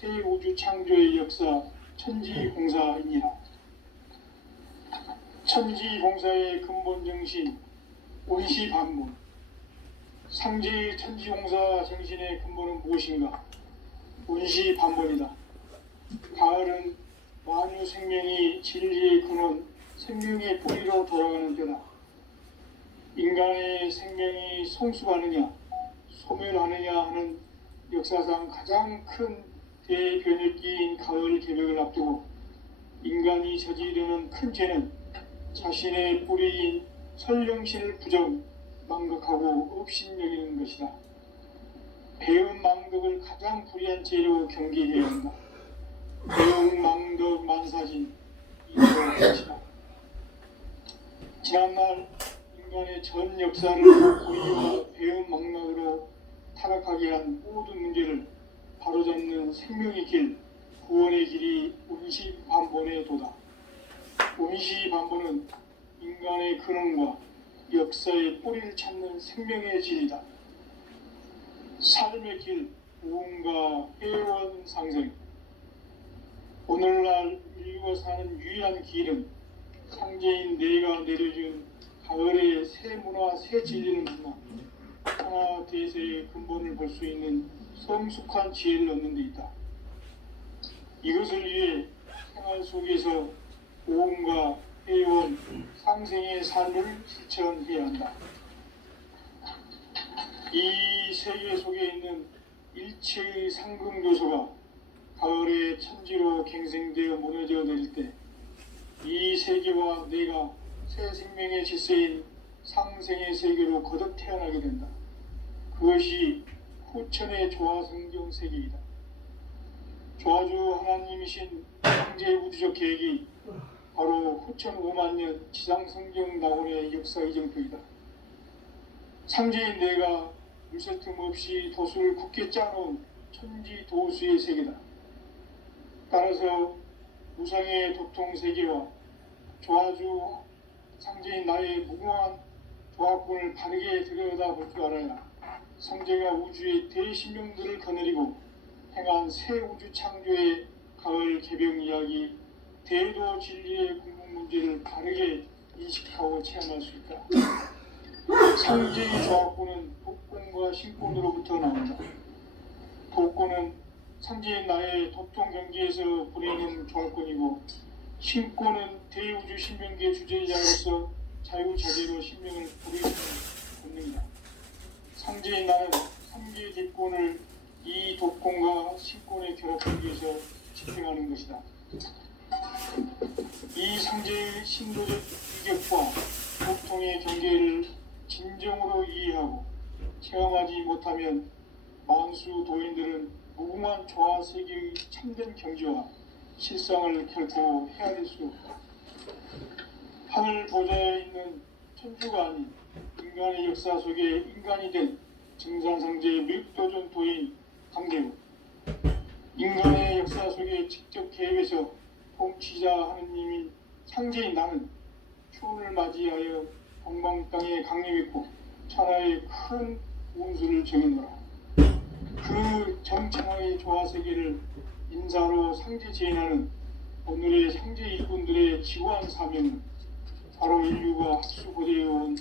새 우주 창조의 역사 천지공사입니다. 천지공사의 근본 정신 온시반본. 상제의 천지공사 정신의 근본은 무엇인가? 온시반본이다. 가을은 만유 생명이 진리의 근원, 생명의 뿌리로 돌아가는 때다. 인간의 생명이 성숙하느냐, 소멸하느냐 하는 역사상 가장 큰 대변혁기인 가을 개벽을 앞두고 인간이 저지르는 큰 죄는 자신의 뿌리인 설령신을 망각하고 업신여기는 것이다. 배은 망덕을 가장 불의한 죄로 경계해야 한다. 배은 망덕 만사진 이거의 것이다. 지난날 인간의 전 역사를 고의와 배은 망락으로 타락하게 한 모든 문제를 바로잡는 생명의 길, 구원의 길이 온시반본의 도다. 온시반본은 인간의 근원과 역사의 뿌리를 찾는 생명의 진리다. 삶의 길, 무언가 회원 상생. 오늘날 인류가 사는 유일한 길은 상제인 내가 내려준 가을의 새 문화, 새 진리를 만나 하나 대세의 근본을 볼 수 있는 성숙한 지혜를 얻는 데 있다. 이것을 위해 생활 속에서 모험과 회원, 상생의 삶을 실천해야 한다. 이 세계 속에 있는 일체의 상금 요소가 가을의 천지로 갱생되어 무너져 내릴 때 이 세계와 내가 새 생명의 질서인 상생의 세계로 거듭 태어나게 된다. 그것이 후천의 조화성경 세계이다. 조화주 하나님이신 창제 우주적 계획이 바로 후천 5만년 지상성경 낙원의 역사 이정표이다. 상제인 내가 물새틈 없이 도수를 굳게 짜놓은 천지 도수의 세계다. 따라서 무상의 도통 세계와 조화주 상제인 나의 무궁한 조화권을 바르게 들여다볼 줄 알아야 상제가 우주의 대신명들을 거느리고 행한 새 우주 창조의 가을 개병 이야기, 대도 진리의 궁극 문제를 바르게 인식하고 체험할 수 있다. 상제의 조화권은 독권과 신권으로부터 나온다. 독권은 상제인 나의 도통 경계에서 부리는 조화권이고, 신권은 대우주 신명계 주제자로서 자유자재로 신명을 부리는 본능이다. 상제인 나는 상계의 뒷권을 이 독권과 신권의 결합 관계에서 집행하는 것이다. 이 상제의 신도적 위격과 도통의 경계를 진정으로 이해하고 체험하지 못하면 만수 도인들은 무궁한 조화 세계의 참된 경지와 실상을 결코 헤아릴 수 없다. 하늘 보좌에 있는 천주가 아닌 인간의 역사 속에 인간이 된 증산상제의 묘도전 도인 강대국, 인간의 역사 속에 직접 개입해서 통치자 하느님인 상제인 나는 추운을 맞이하여 동방 땅에 강림했고 천하의 큰 운수를 정해놓으라. 그 정천하의 조화세계를 인사로 상제 제인하는 오늘의 상제 일꾼들의 지구한 사명은 바로 인류가 학수고대해온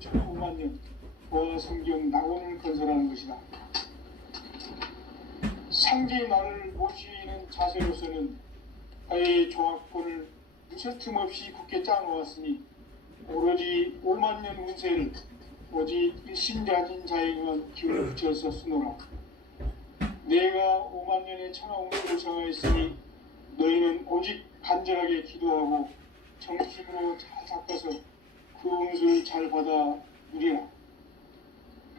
1500년 조화성경 낙원을 건설하는 것이다. 상제의 나를 모시는 자세로서는 나의 조화권을 무쇠틈 없이 굳게 짜놓았으니 오로지 5만년 운세를 오직 일심자진 자에게만 기울여 붙여서 쓰노라. 내가 5만년의 천하운수를 정하였으니 너희는 오직 간절하게 기도하고 정심으로 잘 닦아서 그 운수를 잘 받아 누리라.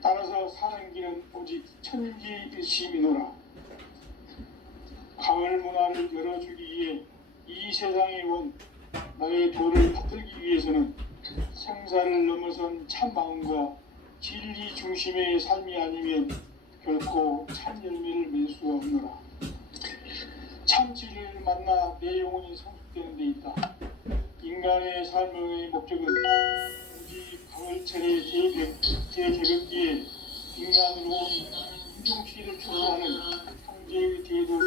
따라서 사는 길은 오직 천지일심이노라. 가을 문화를 열어주기 위해 이 세상에 온 나의 도를 받들기 위해서는 생사를 넘어선 참 마음과 진리 중심의 삶이 아니면 결코 참 열매를 맺을 수가 없노라. 참 진리를 만나 내 영혼이 성숙되는 데 있다. 인간의 삶의 목적은 오직 가을철의 대개벽기에 인간으로 온 인종시를 초래하는 상제의 대도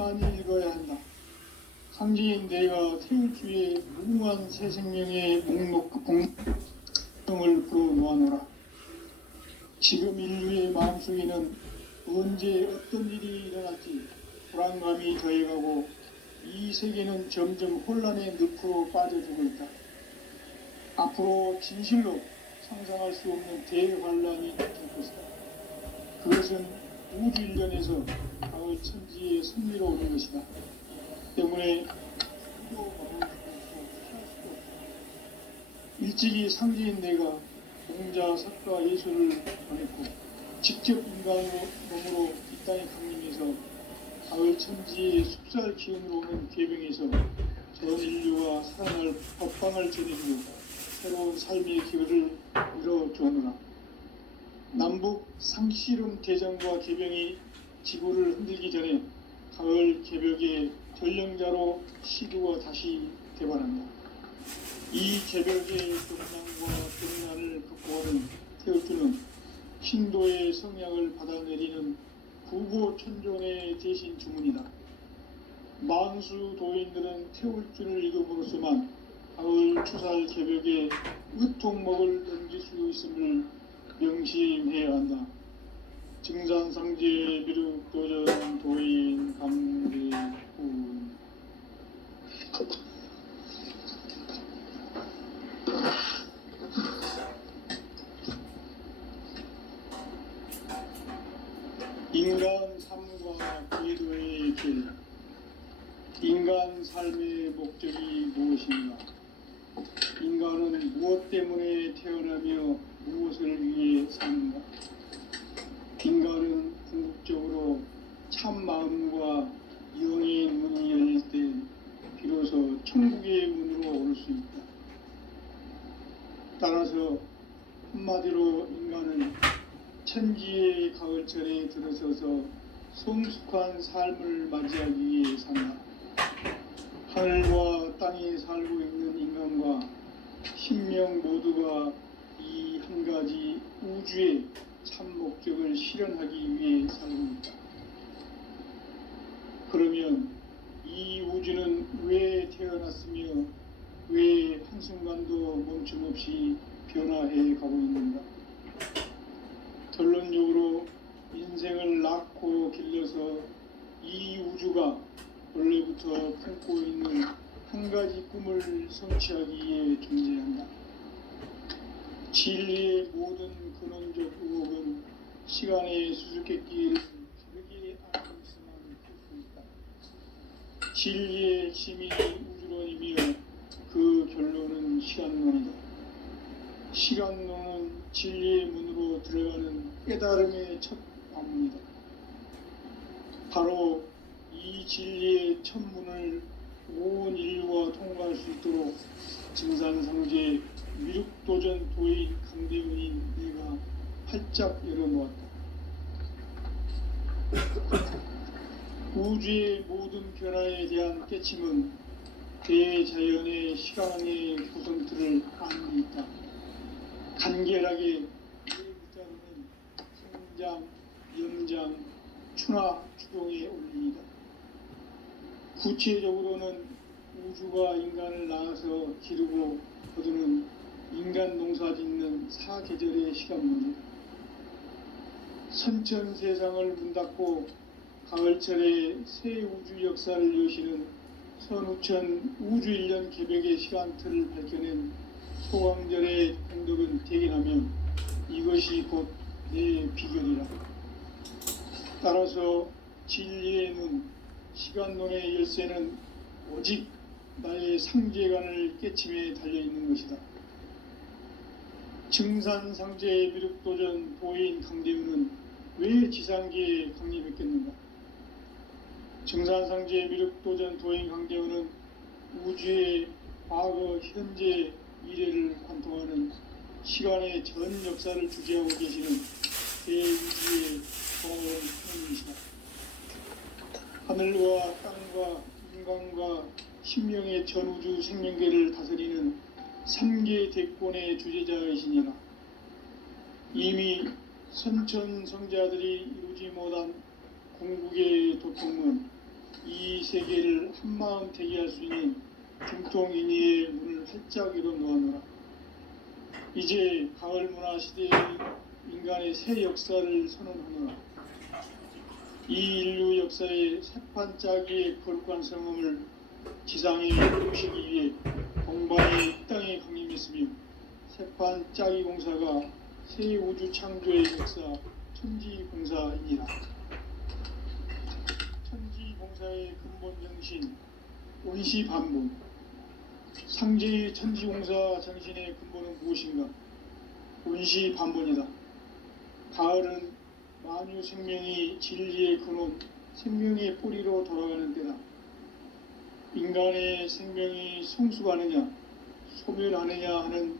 많이 읽어야 한다. 상지인 내가 태울주의 무궁한 새 생명의 목록을 풀어놓아노라. 지금 인류의 마음속에는 언제 어떤 일이 일어날지 불안감이 더해가고 이 세계는 점점 혼란의 늪으로 빠져들고 있다. 앞으로 진실로 상상할 수 없는 대환란이 있을 것이다. 그것은 우주 일련에서 가을 천지의 섭리로 오는 것이다. 때문에 일찍이 상지인 내가 공자, 석가, 예술을 보냈고 직접 인간으로 이 땅에 강림해서 가을 천지의 숲살 기운으로 오는 계병에서 전 인류와 살아날 법방을 전해주고 새로운 삶의 기회를 이뤄주노라. 남북 상씨름 대전과 계병이 지구를 흔들기 전에 가을 개벽의 전령자로 시두가 다시 대발한다. 이 개벽의 경난과 경난을 극복하는 태울주는 신도의 성향을 받아내리는 구보천존의 대신 주문이다. 만수 도인들은 태울주를 읽음으로써만 가을 추살 개벽의 으통목을 넘길 수 있음을 명심해야 한다. 증산상제 비륵도전 도인 감대군. 인간 삶과 궤도의 길. 인간 삶의 목적이 무엇인가? 인간은 무엇 때문에 태어나며 무엇을 위해 사는가? 인간은 궁극적으로 참 마음과 영의 문이 열릴 때 비로소 천국의 문으로 올 수 있다. 따라서 한마디로 인간은 천지의 가을철에 들어서서 성숙한 삶을 맞이하기 위해 산다. 하늘과 땅에 살고 있는 인간과 신명 모두가 이 한 가지 우주의 참 목적을 실현하기 위해 살고 있다. 그러면 이 우주는 왜 태어났으며 왜 한순간도 멈춤없이 변화해 가고 있는가? 결론적으로 인생을 낳고 길러서 이 우주가 원래부터 품고 있는 한 가지 꿈을 성취하기 위해 존재한다. 진리의 모든 근원적 의혹은 시간의 수수께끼를 가볍게 안고 있으면 풀 수 있다. 진리의 핵심이 우주론이며 그 결론은 시간론이다. 시간론은 진리의 문으로 들어가는 깨달음의 첫 방문이다. 바로 이 진리의 첫 문을 온 인류가 통과할 수 있도록 증산상제 미륵도전 도인 강대훈인 내가 활짝 열어놓았다. 우주의 모든 변화에 대한 깨침은 대자연의 시간의 구성틀을 아는 데 있다. 간결하게 내 문자로는 성장, 연장, 추나 추동의 원리이다. 구체적으로는 우주가 인간을 낳아서 기르고 거두는 인간 농사 짓는 사계절의 시간문이다. 선천 세상을 문 닫고 가을철에 새 우주 역사를 여시는 선우천 우주일년 개벽의 시간틀을 밝혀낸 소강절의 공덕은 대견하며 이것이 곧 내 비결이라. 따라서 진리의 눈, 시간론의 열쇠는 오직 나의 상제관을 깨침에 달려있는 것이다. 증산상제 미륵도전 도인 강대훈은 왜 지상계에 강림했겠는가? 증산상제 미륵도전 도인 강대훈은 우주의 과거, 현재, 미래를 관통하는 시간의 전 역사를 주재하고 계시는 대우주의 공허한 하나님이시다. 하늘과 땅과 인간과 신명의 전우주 생명계를 다스리는 3개 대권의 주제자이시니라. 이미 선천성자들이 이루지 못한 궁극의 도통은 이 세계를 한마음 되게 할 수 있는 중통인의의 문을 활짝 열어 놓아노라. 이제 가을 문화 시대의 인간의 새 역사를 선언하노라. 이 인류 역사의 새판짜기의 거룩한 성음을 지상에 모시기 위해 동방이 이 땅에 강림했으며 새판짜기 공사가 새 우주 창조의 역사 천지공사이니라. 천지공사의 근본 정신 원시반본. 상제의 천지공사 정신의 근본은 무엇인가? 원시반본이다. 가을은 만유 생명이 진리의 근원, 생명의 뿌리로 돌아가는 때다. 인간의 생명이 성숙하느냐, 소멸하느냐 하는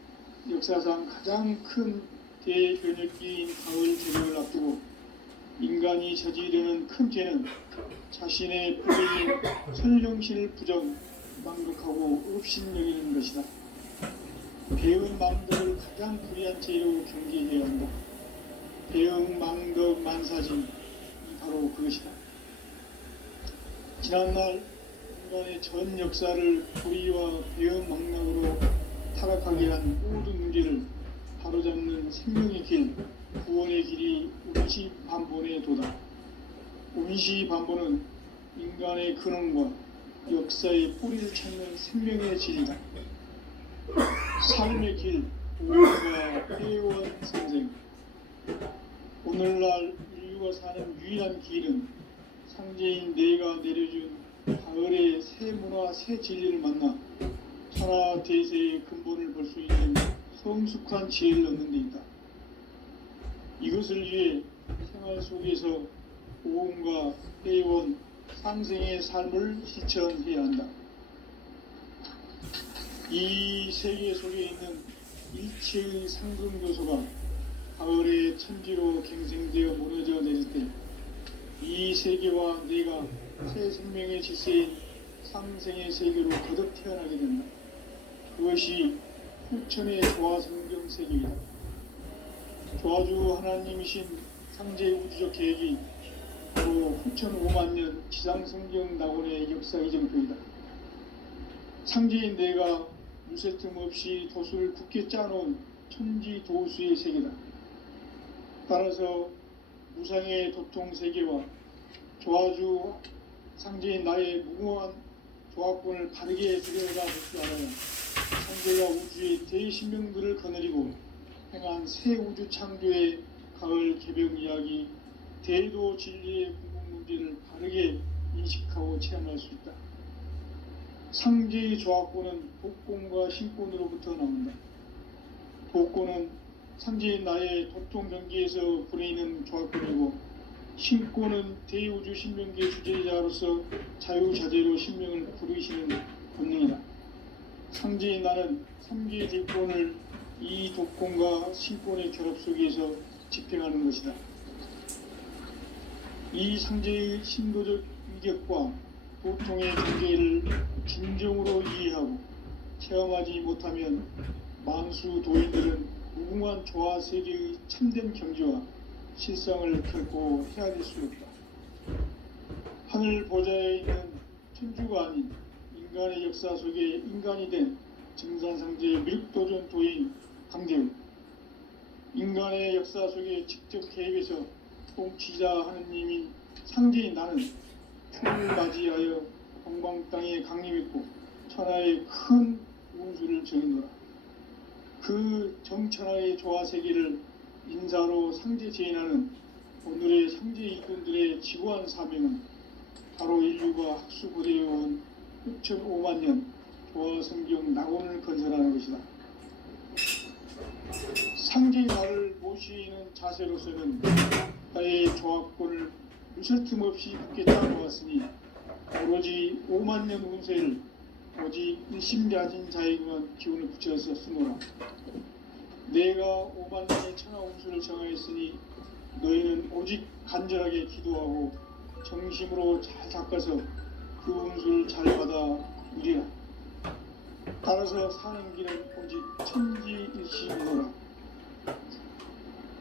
역사상 가장 큰 대변혁기인 가을 제력을 앞두고 인간이 저지르는 큰 죄는 자신의 뿌리인 선령신을 부정, 망독하고 업신여기는 것이다. 배은 망덕을 가장 불의한 죄로 경계해야 한다. 배은 망덕 만사진이 바로 그것이다. 지난날 인간의 전 역사를 불의와 배은 망락으로 타락하게 한 모든 문제를 바로잡는 생명의 길, 구원의 길이 운시반본의 도다. 운시반본은 인간의 근원과 역사의 뿌리를 찾는 생명의 질이다. 삶의 길, 구원과 회원 선생. 오늘날 인류가 사는 유일한 길은 상제인 내가 내려준 가을의 새 문화, 새 진리를 만나 천하 대세의 근본을 볼 수 있는 성숙한 지혜를 얻는 데 있다. 이것을 위해 생활 속에서 오음과 회원, 상생의 삶을 실천해야 한다. 이 세계 속에 있는 일체의 상승 요소가 가을의 천지로 갱생되어 무너져 내릴 때 이 세계와 내가 새 생명의 질서인 상생의 세계로 거듭 태어나게 된다. 그것이 후천의 조화성경 세계이다. 조화주 하나님이신 상제 우주적 계획이 바로 후천 5만 년 지상성경 낙원의 역사 이정표이다. 상제인 내가 무쇠틈 없이 도수를 굳게 짜놓은 천지 도수의 세계다. 따라서 무상의 도통 세계와 조화주 상제인 나의 무궁한 조합권을 바르게 들여다 볼 줄 알아야 상제가 우주의 대신명들을 거느리고 행한 새 우주 창조의 가을 개벽 이야기, 대도 진리의 궁극 문제를 바르게 인식하고 체험할 수 있다. 상제의 조합권은 복권과 신권으로부터 나온다. 복권은 상제인 나의 도통 경계에서 부리는 조합권이고, 신권은 대우주 신명계 주제자로서 자유자재로 신명을 부르시는 본능이다. 상제인 나는 3개의 대권을 이 도권과 신권의 결합 속에서 집행하는 것이다. 이 상제의 신도적 위격과 도통의 경계를 진정으로 이해하고 체험하지 못하면 만수 도인들은 무궁한 조화 세계의 참된 경지와 실상을 결코 헤아릴 수 없다. 하늘 보좌에 있는 천주가 아닌 인간의 역사 속에 인간이 된 증산상제의 밀도전 도인 강대우, 인간의 역사 속에 직접 개입해서 통치자 하느님인 상제인 나는 풍을 맞이하여 동방 땅에 강림했고 천하의 큰 운수를 정했노라. 그 정천하의 조화 세계를 인사로 상제 제인하는 오늘의 상제 일꾼들의 지구한 사명은 바로 인류가 학수고대해온 6,5만 년 조화 성경 낙원을 건설하는 것이다. 상제의 나를 모시는 자세로서는 나의 조합권을 무설틈 없이 굳게 짜놓았으니 오로지 5만 년 운세를 오직 일심가진 자에게만 기운을 붙여서 쓰노라. 내가 5만 년의 천하 운수를 정하였으니 너희는 오직 간절하게 기도하고 정심으로 잘 닦아서 그 운수를 잘 받아 누리라. 따라서 사는 길은 오직 천지일심이노라.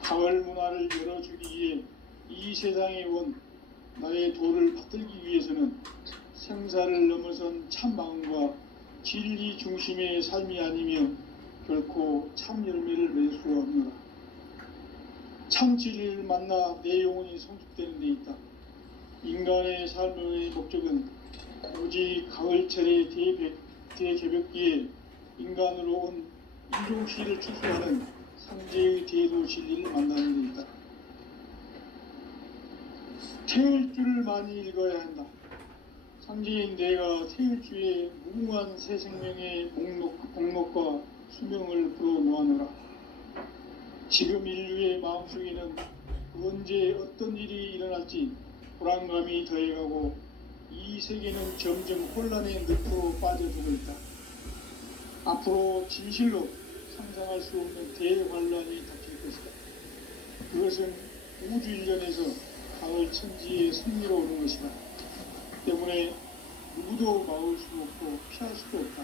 가을 문화를 열어주기 위해 이 세상에 온 나의 도를 받들기 위해서는 생사를 넘어선 참 마음과 진리 중심의 삶이 아니면 결코 참 열매를 맺을 수가 없노라. 참 진리를 만나 내 영혼이 성숙되는 데 있다. 인간의 삶의 목적은 오직 가을철의 대개벽기에 인간으로 온 인종시를 추수하는 상제의 대도 진리를 만나는 데 있다. 태일주를 많이 읽어야 한다. 상제인 내가 태일주의 무궁한 새 생명의 목록과 수명을 불어놓아노라. 지금 인류의 마음속에는 언제 어떤 일이 일어날지 불안감이 더해가고 이 세계는 점점 혼란의 늪으로 빠져들고 있다. 앞으로 진실로 상상할 수 없는 대환란이 닥칠 것이다. 그것은 우주 일련에서 가을 천지의 승리로 오는 것이다. 때문에 누구도 막을 수 없고 피할 수도 없다.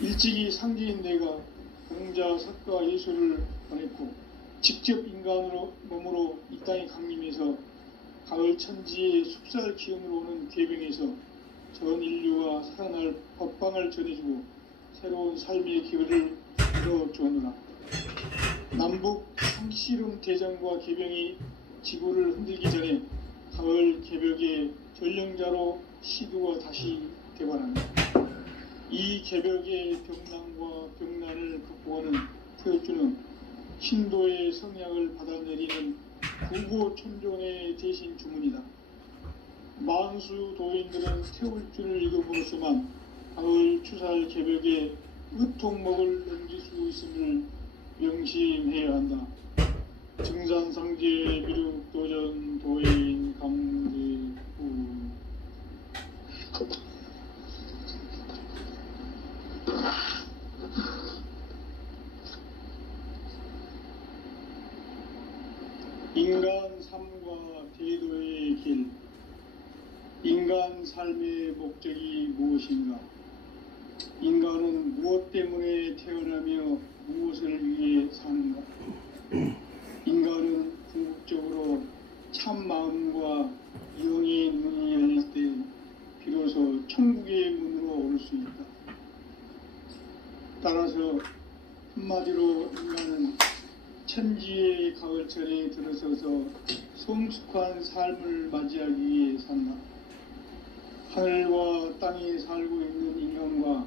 일찍이 상제인 내가 공자, 석가, 예수를 보냈고 직접 인간으로 몸으로 이 땅에 강림해서 가을 천지의 숲살 기운으로 오는 궤변에서 전 인류가 살아날 법방을 전해주고 새로운 삶의 기회를 열어주었노라. 남북 상씨름 대전과 개병이 지구를 흔들기 전에 가을 개벽의 전령자로 시두가 다시 되관한다. 이 개벽의 병난과 병난을 극복하는 태울주는 신도의 성약을 받아내리는 구고천존의 대신 주문이다. 만수 도인들은 태울주를 읽음으로써만 가을 추살 개벽의 의통목을 넘길 수 있음을 명심해야 한다. 증산상제 미륵도전 도인 강제후. 인간 삶과 대도의 길. 인간 삶의 목적이 무엇인가? 인간은 무엇 때문에 태어나며 무엇을 위해 사는가? 인간은 궁극적으로 참 마음과 영의 문이 열릴 때 비로소 천국의 문으로 오를 수 있다. 따라서 한마디로 인간은 천지의 가을철에 들어서서 성숙한 삶을 맞이하기 위해 산다. 하늘과 땅에 살고 있는 인간과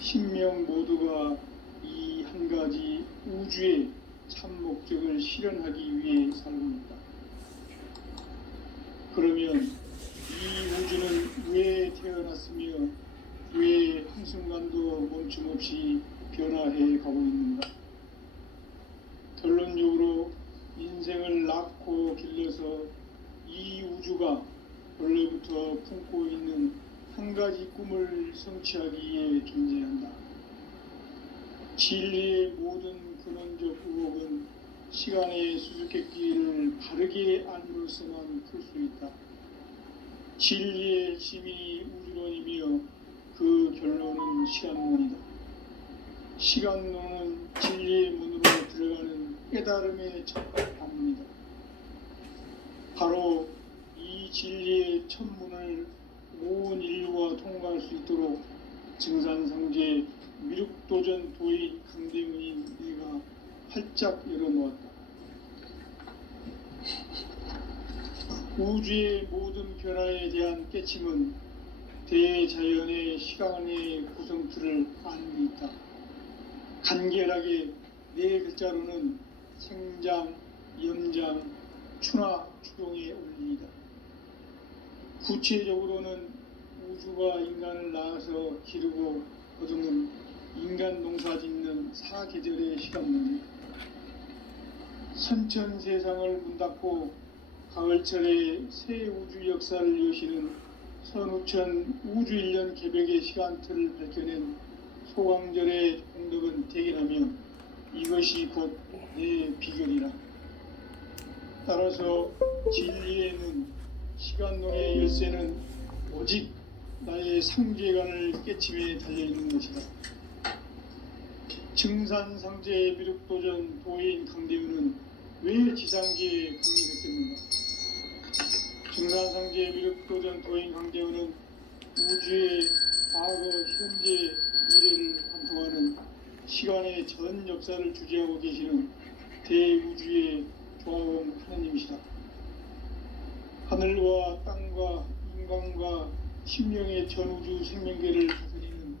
신명 모두가 이 한 가지 우주의 참 목적을 실현하기 위해 살고 있다. 그러면 이 우주는 왜 태어났으며 왜 한순간도 멈춤 없이 변화해 가고 있는가? 결론적으로 인생을 낳고 길러서 이 우주가 원래부터 품고 있는 한 가지 꿈을 성취하기 위해 존재한다. 진리의 모든 근원적 의혹은 시간의 수수께끼를 바르게 알므로서만 풀 수 있다. 진리의 힘이 우주론이며 그 결론은 시간론이다. 시간론은 진리의 문으로 들어가는 깨달음의 첫 방문이다. 바로 이 진리의 첫 문을 온 인류가 통과할 수 있도록 증산상제 미륵도전 도인 강대문인 내가 활짝 열어놓았다. 우주의 모든 변화에 대한 깨침은 대자연의 시간의 구성틀을 아는 데 있다. 간결하게 네 글자로는 생장, 염장, 추나 추동의 원리이다. 구체적으로는 우주가 인간을 낳아서 기르고 거두는 인간 농사 짓는 사계절의 시간문이다. 선천 세상을 문 닫고 가을철에 새 우주 역사를 여시는 선우천 우주일년 개벽의 시간틀을 밝혀낸 소강절의 공덕은 대견하며 이것이 곧 내 비결이라. 따라서 진리의 문, 시간론의 열쇠는 오직 나의 상제관을 깨침에 달려있는 것이다. 증산상제 미륵도전 도인 강대문은 왜 지상계에 강림했겠는가? 증산상제 미륵도전 도인 강대우는 우주의 과거, 현재, 미래를 관통하는 시간의 전 역사를 주재하고 계시는 대우주의 조화원 하나님이시다. 하늘과 땅과 인간과 신명의 전우주 생명계를 다스리는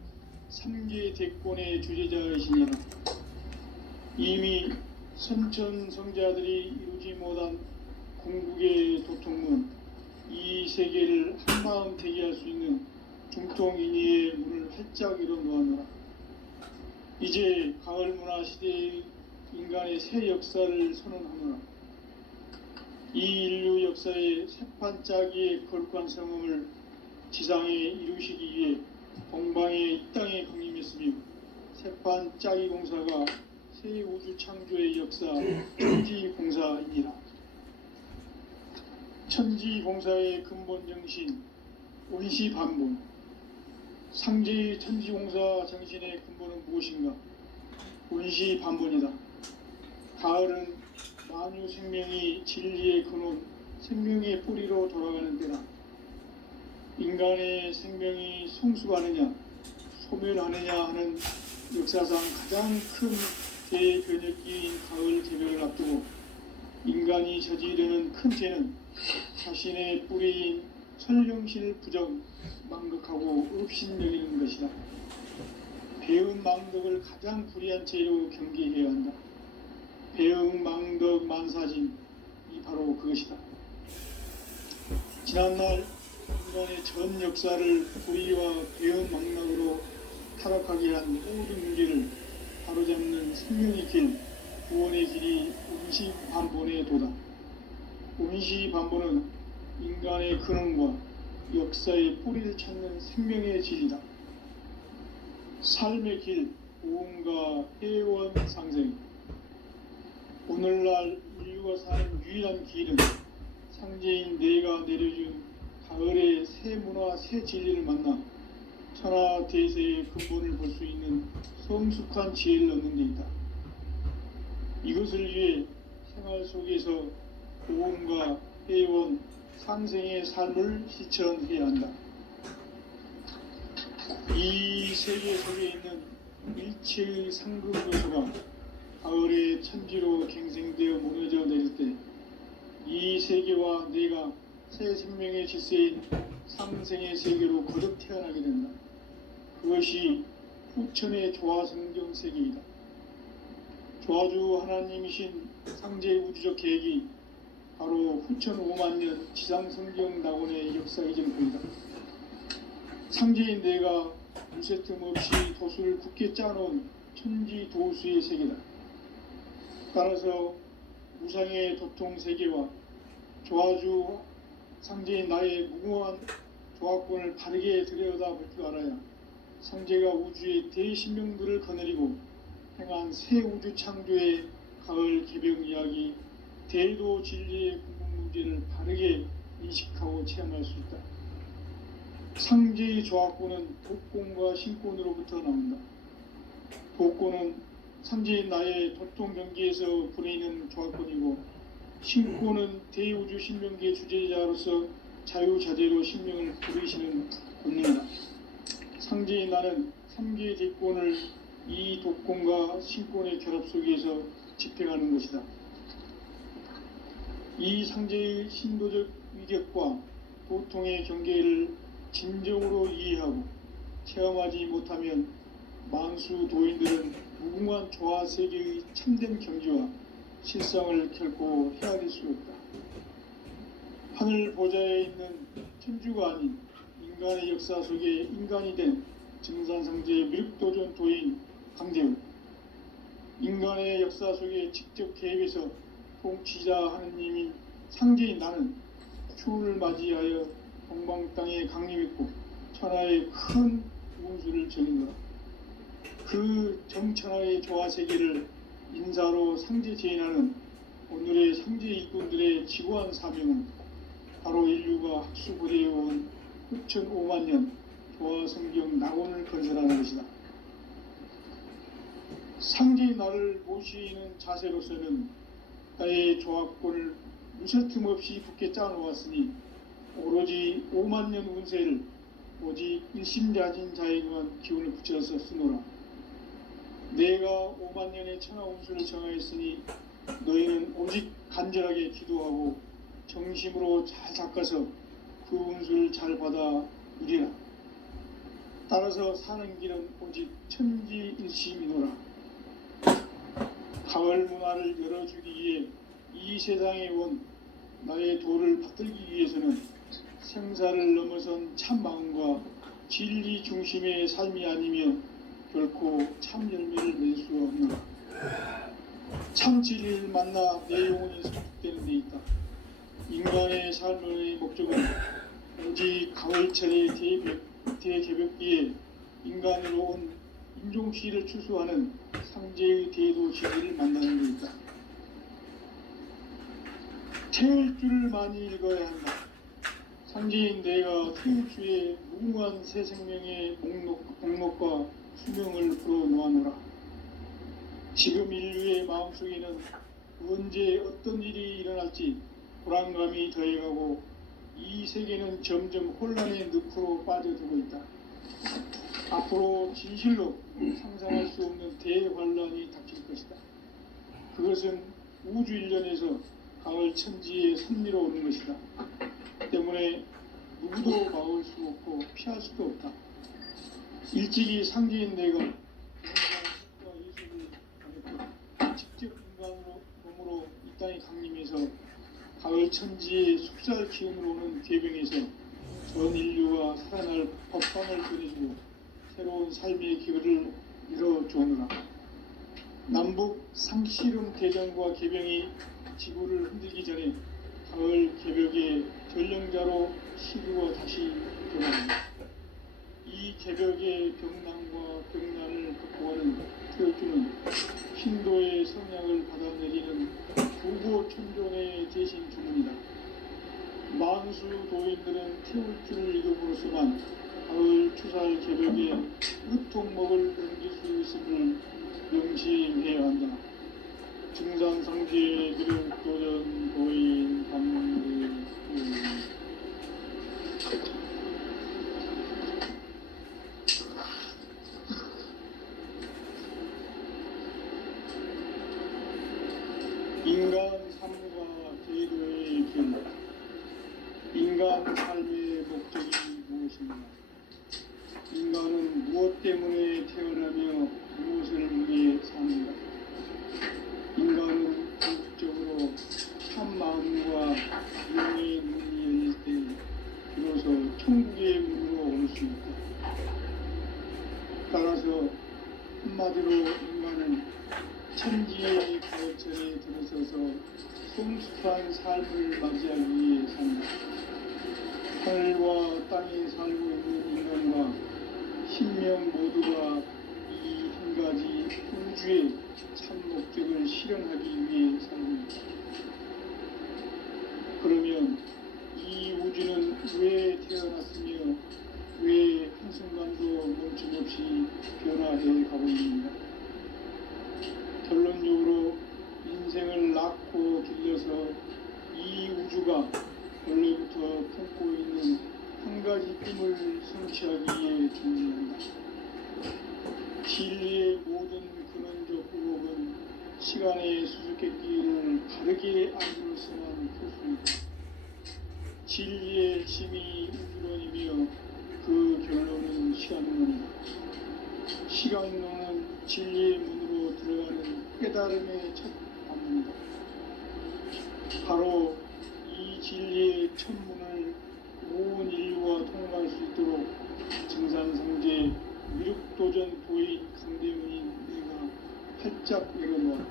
삼계 대권의 주재자이시니라. 이미 선천성자들이 이루지 못한 궁극의 도통은 이 세계를 한마음 대기할 수 있는 중통인의의 문을 활짝 열어놓았노라. 이제 가을 문화 시대의 인간의 새 역사를 선언하노라. 이 인류 역사의 새판짜기의 거룩한 성음을 지상에 이루시기 위해 동방의 이 땅에 강림했으며 새판짜기 공사가 새 우주 창조의 역사 천지공사이니라. 천지공사의 근본 정신 원시반본. 상제의 천지공사 정신의 근본은 무엇인가? 원시반본이다. 가을은 만유 생명이 진리의 근원, 생명의 뿌리로 돌아가는 때다. 인간의 생명이 성숙하느냐, 소멸하느냐 하는 역사상 가장 큰 대변혁기인 가을 개벽을 앞두고 인간이 저지르는 큰 죄는 자신의 뿌리인 설령신을 부정, 망극하고 업신여기는 것이다. 배은 망덕을 가장 불의한 죄로 경계해야 한다. 배응 망덕 만사진, 이 바로 그것이다. 지난날 인간의 전 역사를 불의와 배응 망락으로 타락하게 한 모든 문제를 바로잡는 생명의 길, 구원의 길이 원시반본의 도다. 원시반본은 인간의 근원과 역사의 뿌리를 찾는 생명의 길이다. 삶의 길, 보험과 회원 상생. 오늘날 인류가 사는 유일한 길은 상제인 내가 내려준 가을의 새 문화, 새 진리를 만나 천하 대세의 근본을 볼 수 있는 성숙한 지혜를 얻는 데 있다. 이것을 위해 생활 속에서 보험과 회원, 상생의 삶을 실천해야 한다. 이 세계 속에 있는 일체의 상급 요소가 가을의 천지로 갱생되어 무너져 내릴 때 이 세계와 내가 새 생명의 질서인 상생의 세계로 거듭 태어나게 된다. 그것이 후천의 조화성경 세계이다. 조화주 하나님이신 상제 우주적 계획이 바로 후천 5만년 지상성경 낙원의 역사의 전부이다. 상제인 내가 무쇠 틈 없이 도수를 굳게 짜놓은 천지 도수의 세계다. 따라서 무상의 도통 세계와 조화주 상제인 나의 무궁한 조화권을 바르게 들여다볼 줄 알아야 상제가 우주의 대신명들을 거느리고 행한 새 우주 창조의 가을 개벽 이야기, 대도 진리의 궁극 문제를 바르게 인식하고 체험할 수 있다. 상제의 조화권은 독권과 신권으로부터 나온다. 독권은 상제인 나의 도통 경계에서 부리는 조화권이고, 신권은 대우주 신명계 주제자로서 자유자재로 신명을 부르시는 권능이다. 상제인 나는 3개의 대권을 이 독권과 신권의 결합 속에서 집행하는 것이다. 이 상제의 신도적 위격과 도통의 경계를 진정으로 이해하고 체험하지 못하면 만수 도인들은 무궁한 조화 세계의 참된 경지와 실상을 결코 헤아릴 수 없다. 하늘 보좌에 있는 천주가 아닌 인간의 역사 속에 인간이 된 증산상제 미륵도전 도인 강대우. 인간의 역사 속에 직접 개입해서 통치자 하느님인 상제인 나는 추운을 맞이하여 동방 땅에 강림했고 천하의 큰 운수를 전인노라. 그 정천하의 조화 세계를 인사로 상제 제인하는 오늘의 상제 일꾼들의 지구한 사명은 바로 인류가 학수고대해온 후천 5만년 조화 성경 낙원을 건설하는 것이다. 상제의 나를 모시는 자세로서는 나의 조화권을 무쇠틈 없이 굳게 짜놓았으니 오로지 5만 년 운세를 오직 일심자진 자에게만 기운을 붙여서 쓰노라. 내가 5만 년의 천하 운수를 정하였으니 너희는 오직 간절하게 기도하고 정심으로 잘 닦아서 그 운수를 잘 받아 누리라. 따라서 사는 길은 오직 천지일심이노라. 가을 문화를 열어주기 위해 이 세상에 온 나의 도를 받들기 위해서는 생사를 넘어선 참 마음과 진리 중심의 삶이 아니면 결코 참 열매를 낼 수 없노라. 참 진리를 만나 내 영혼이 성숙되는 데 있다. 인간의 삶의 목적은 오직 가을철의 대개벽기에 인간으로 온 인종시를 추수하는 상제의 대도시를 만나는 데 있다. 태울 줄을 많이 읽어야 한다. 상제인 내가 태울 주에 무궁한 새 생명의 목록과 수명을 풀어놓아노라. 지금 인류의 마음속에는 언제 어떤 일이 일어날지 불안감이 더해가고 이 세계는 점점 혼란의 늪으로 빠져들고 있다. 앞으로 진실로 상상할 수 없는 대환란이 닥칠 것이다. 그것은 우주 일련에서 가을 천지에 선미로 오는 것이다. 때문에 누구도 막을 수 없고 피할 수도 없다. 일찍이 상제인 내가 인간과 예수를 가졌고 직접 인간으로 몸으로 이 땅에 강림해서 가을 천지의 속살 기운으로 오는 궤병에서 전 인류와 살아날 법방을 전해주고 새로운 삶의 기회를 이뤄주오느라. 남북 상씨름 대전과 개병이 지구를 흔들기 전에 가을 개벽의 전령자로 시루어 다시 돌아옵니다. 이 개벽의 병난과 병난을 극복하는 태울주는 신도의 성향을 받아내리는 부고 천존의 대신 주문이다. 만수 도인들은 태울주를 이름으로서만 가을 추살 개벽에 으통목을 넘길 수 있음을 명심해야 한다. 증산상제 기름도전 도인 감리 인간 삶과 제도의 길. 인간 삶의 목적이 무엇인가? 인간은 무엇 때문에 태어나며 무엇을 위해 사는가? 인간은 궁극적으로 참 마음과 영의 문이 열릴 때 비로소 천국의 문으로 올 수 있다. 따라서 한마디로 인간은 천지의 가을철에 들어서서 성숙한 삶을 맞이하기 위해 산다. 하늘과 땅에 살고 있는 인간과 신명 모두가 이 한 가지 우주의 참 목적을 실현하기 위해 살고 있다. 그러면 이 우주는 왜 태어났으며 왜 한순간도 멈춤없이 변화해 가고 있는가? 결론적으로 인생을 낳고 길러서 이 우주가 원래부터 품고 있는 한 가지 꿈을 성취하기 위해 존재한다. 진리의 모든 근원적 의혹은 시간의 수수께끼를 바르게 알고서만 풀 수 있다. 진리의 힘이 우주론이며 그 결론은 시간론이다. 시간론은 진리의 문으로 들어가는 깨달음의 첫 방문이다. 바로 이 진리의 첫 문을 온 인류가 통과할 수 있도록 증산상제 미륵도전 도인 강대문인 내가 활짝 열어놓았다.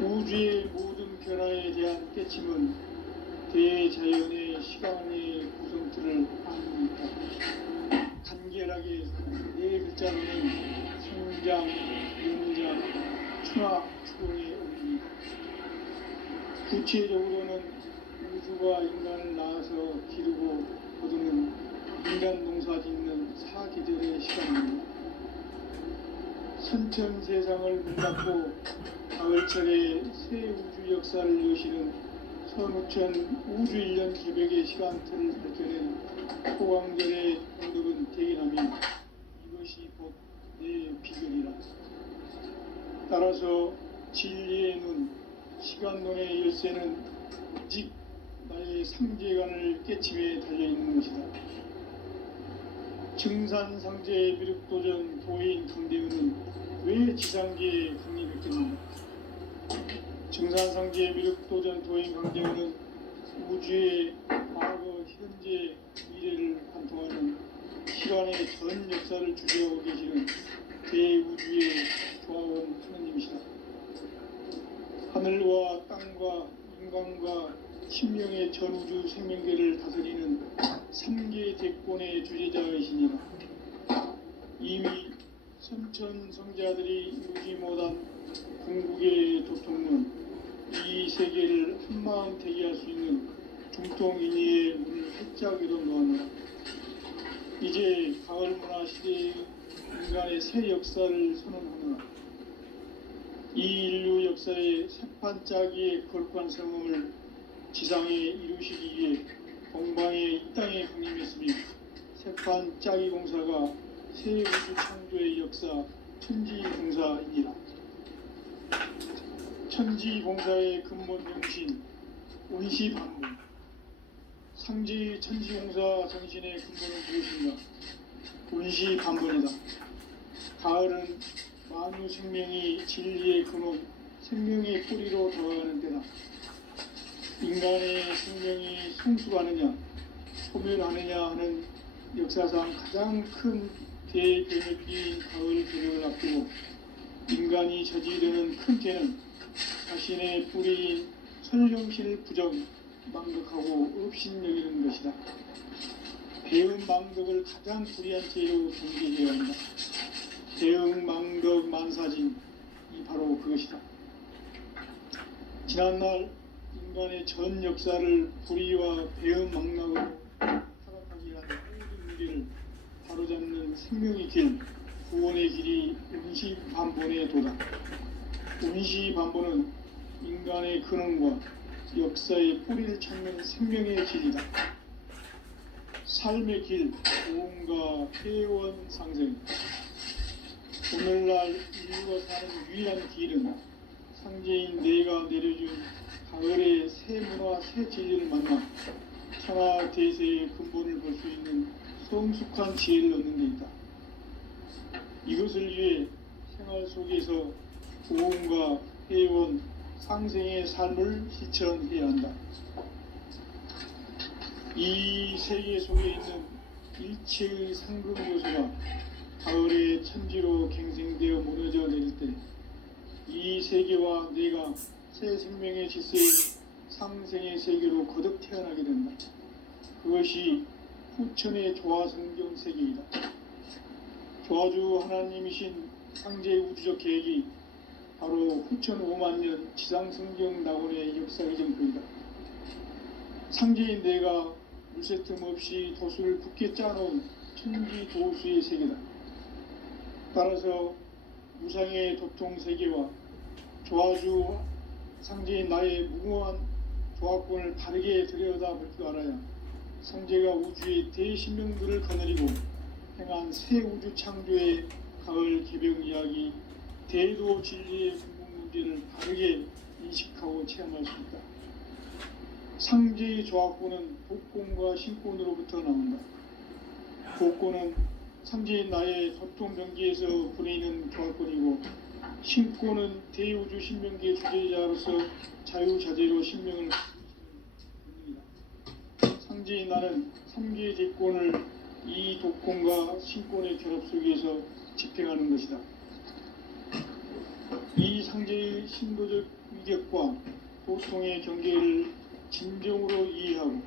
우주의 모든 변화에 대한 깨침은 대자연의 시간의 구성틀을 안고 있다. 간결하게 네 글자로는 성장, 연장, 추락, 추동의 의미이다. 구체적으로는 우주가 인간을 낳아서 기르고 거두는 인간 농사 짓는 사계절의 시간입니다. 선천 세상을 문닫고 가을철에 새 우주 역사를 여시는 천우천 우주일년 개벽의 시간틀을 밝혀낸 호광절의 공덕은 대견함이 이것이 곧 내 비결이라. 따라서 진리의 눈, 시간론의 열쇠는 오직 나의 상제관을 깨침에 달려있는 것이다. 증산상제 미륵도전 도인 강대은은 왜 지상계에 강림했겠는가? 증산상제 미륵도전 도인 강대은은 우주의 과거, 현재, 미래를 관통하는 시간의 전 역사를 주재하고 계시는 대우주의 조화원 하느님이시다. 하늘과 땅과 인간과 신명의 전우주 생명계를 다스리는 3계 대권의 주제자이시니라. 이미 선천성자들이 이루지 못한 궁극의 도통은 이 세계를 한마음 대기할 수 있는 중통인의의 문을 활짝 열어놓았노라. 이제 가을 문화 시대의 인간의 새 역사를 선언하노라. 이 인류 역사의 새판짜기의 거룩한 성음을 지상에 이루시기 위해 동방의 이 땅에 강림했으며 새판짜기 공사가 새 우주 창조의 역사 천지공사이니라. 천지공사의 근본 정신 운시반문. 상지 천지공사 정신의 근본은 무엇인가? 운시반문이다. 가을은 만유 생명이 진리의 근원, 생명의 뿌리로 돌아가는 때다. 인간의 생명이 성숙하느냐, 소멸하느냐 하는 역사상 가장 큰 대변혁기인 가을 개벽을 앞두고 인간이 저지르는 큰 죄는 자신의 뿌리인 설령신을 부정, 망덕하고 업신여기는 것이다. 배은 망덕을 가장 불의한 죄로 경계해야 한다. 배은 망덕 만사진, 이 바로 그것이다. 지난날 인간의 전 역사를 불의와 배은 망락으로 타락하게 한 모든 문제를 바로잡는 생명의 길, 구원의 길이 운시반본의 도다. 운시반본은 인간의 근원과 역사의 뿌리를 찾는 생명의 길이다. 삶의 길, 고음과 회원 상생. 오늘날 인류가 사는 유일한 길은 상제인 내가 내려준 가을의 새 문화, 새 진리를 만나 천하 대세의 근본을 볼 수 있는 성숙한 지혜를 얻는 데 있다. 이것을 위해 생활 속에서 고음과 회원, 상생의 삶을 실천해야 한다. 이 세계 속에 있는 일체의 상금 요소가 가을의 천지로 갱생되어 무너져 내릴 때 이 세계와 내가 새 생명의 질서인 상생의 세계로 거듭 태어나게 된다. 그것이 후천의 조화성경 세계이다. 조화주 하나님이신 상제 우주적 계획이 바로 후천 5만년 지상성경 낙원의 역사의 정토이다. 상제인 내가 물새 틈 없이 도수를 굳게 짜놓은 천지 도수의 세계다. 따라서 무상의 도통 세계와 조화주 상제인 나의 무궁한 조화권을 바르게 들여다볼 줄 알아야 상제가 우주의 대신명들을 거느리고 행한 새 우주 창조의 가을 개벽 이야기, 대도 진리의 궁극 문제를 바르게 인식하고 체험할 수 있다. 상제의 조화권은 복권과 신권으로부터 나온다. 복권은 상제인 나의 도통 병기에서 보내는 조화권이고, 신권은 대우주 신명기의 주제자로서 자유자재로 신명을 가지고 상제인 나는 3개의 제권을 이 독권과 신권의 결합 속에서 집행하는 것이다. 이 상제의 신도적 위격과 도통의 경계를 진정으로 이해하고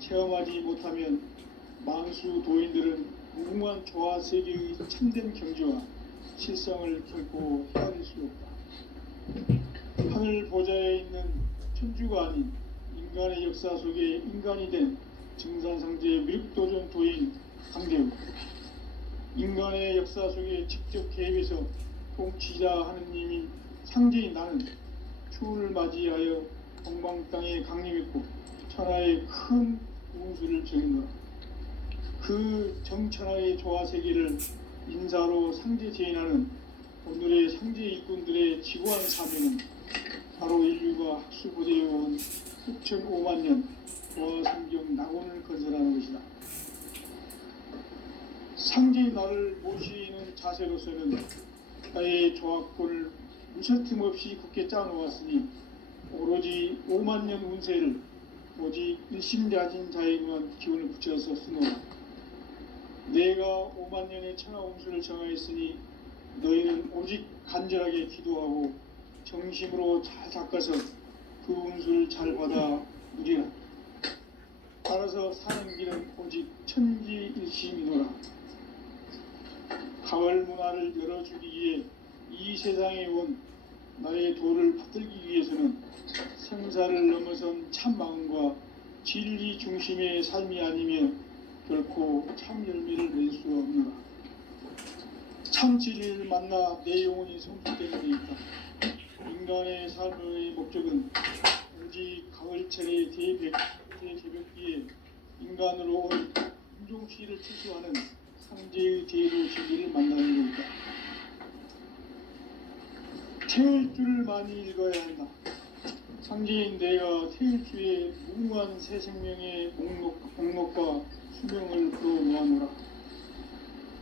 체험하지 못하면 만수 도인들은 무궁한 조화 세계의 참된 경지와 실상을 결코 헤아릴 수 없다. 하늘 보좌에 있는 천주가 아닌 인간의 역사 속에 인간이 된 증산상제 미륵도전 도인 강대우, 인간의 역사 속에 직접 개입해서 통치자 하느님인 상제인 나는 추운을 맞이하여 동방 땅에 강림했고 천하의 큰 우수를 정했노라. 그 정천하의 조화세계를 인사로 상제 제인하는 오늘의 상제 일꾼들의 지구한 사명은 바로 인류가 학수고대해온 수천 5만 년 조화성경 낙원을 건설하는 것이다. 상제의 나를 모시는 자세로서는 나의 조합권을 무셔틈 없이 굳게 짜놓았으니 오로지 5만 년 운세를 오직 일심자진 자에게만 기운을 붙여서 쓰노라. 내가 5만 년의 천하 운수를 정하였으니 너희는 오직 간절하게 기도하고 정심으로 잘 닦아서 그 운수를 잘 받아 누리라. 따라서 사는 길은 오직 천지일심이노라. 가을 문화를 열어주기 위해 이 세상에 온 나의 도를 받들기 위해서는 생사를 넘어선 참 마음과 진리 중심의 삶이 아니면 결코 참 열매를 낼 수 없노라. 참 진리를 만나 내 영혼이 성숙되는 데 있다. 인간의 삶의 목적은 오직 가을철의 대개벽기에 인간으로 온 인종시를 추수하는 상제의 대로 진리를 만나는 것이다. 태일주를 많이 읽어야 한다. 상제인 내가 태일주의 무궁한 새 생명의 목록과 수명을 풀어놓아노라.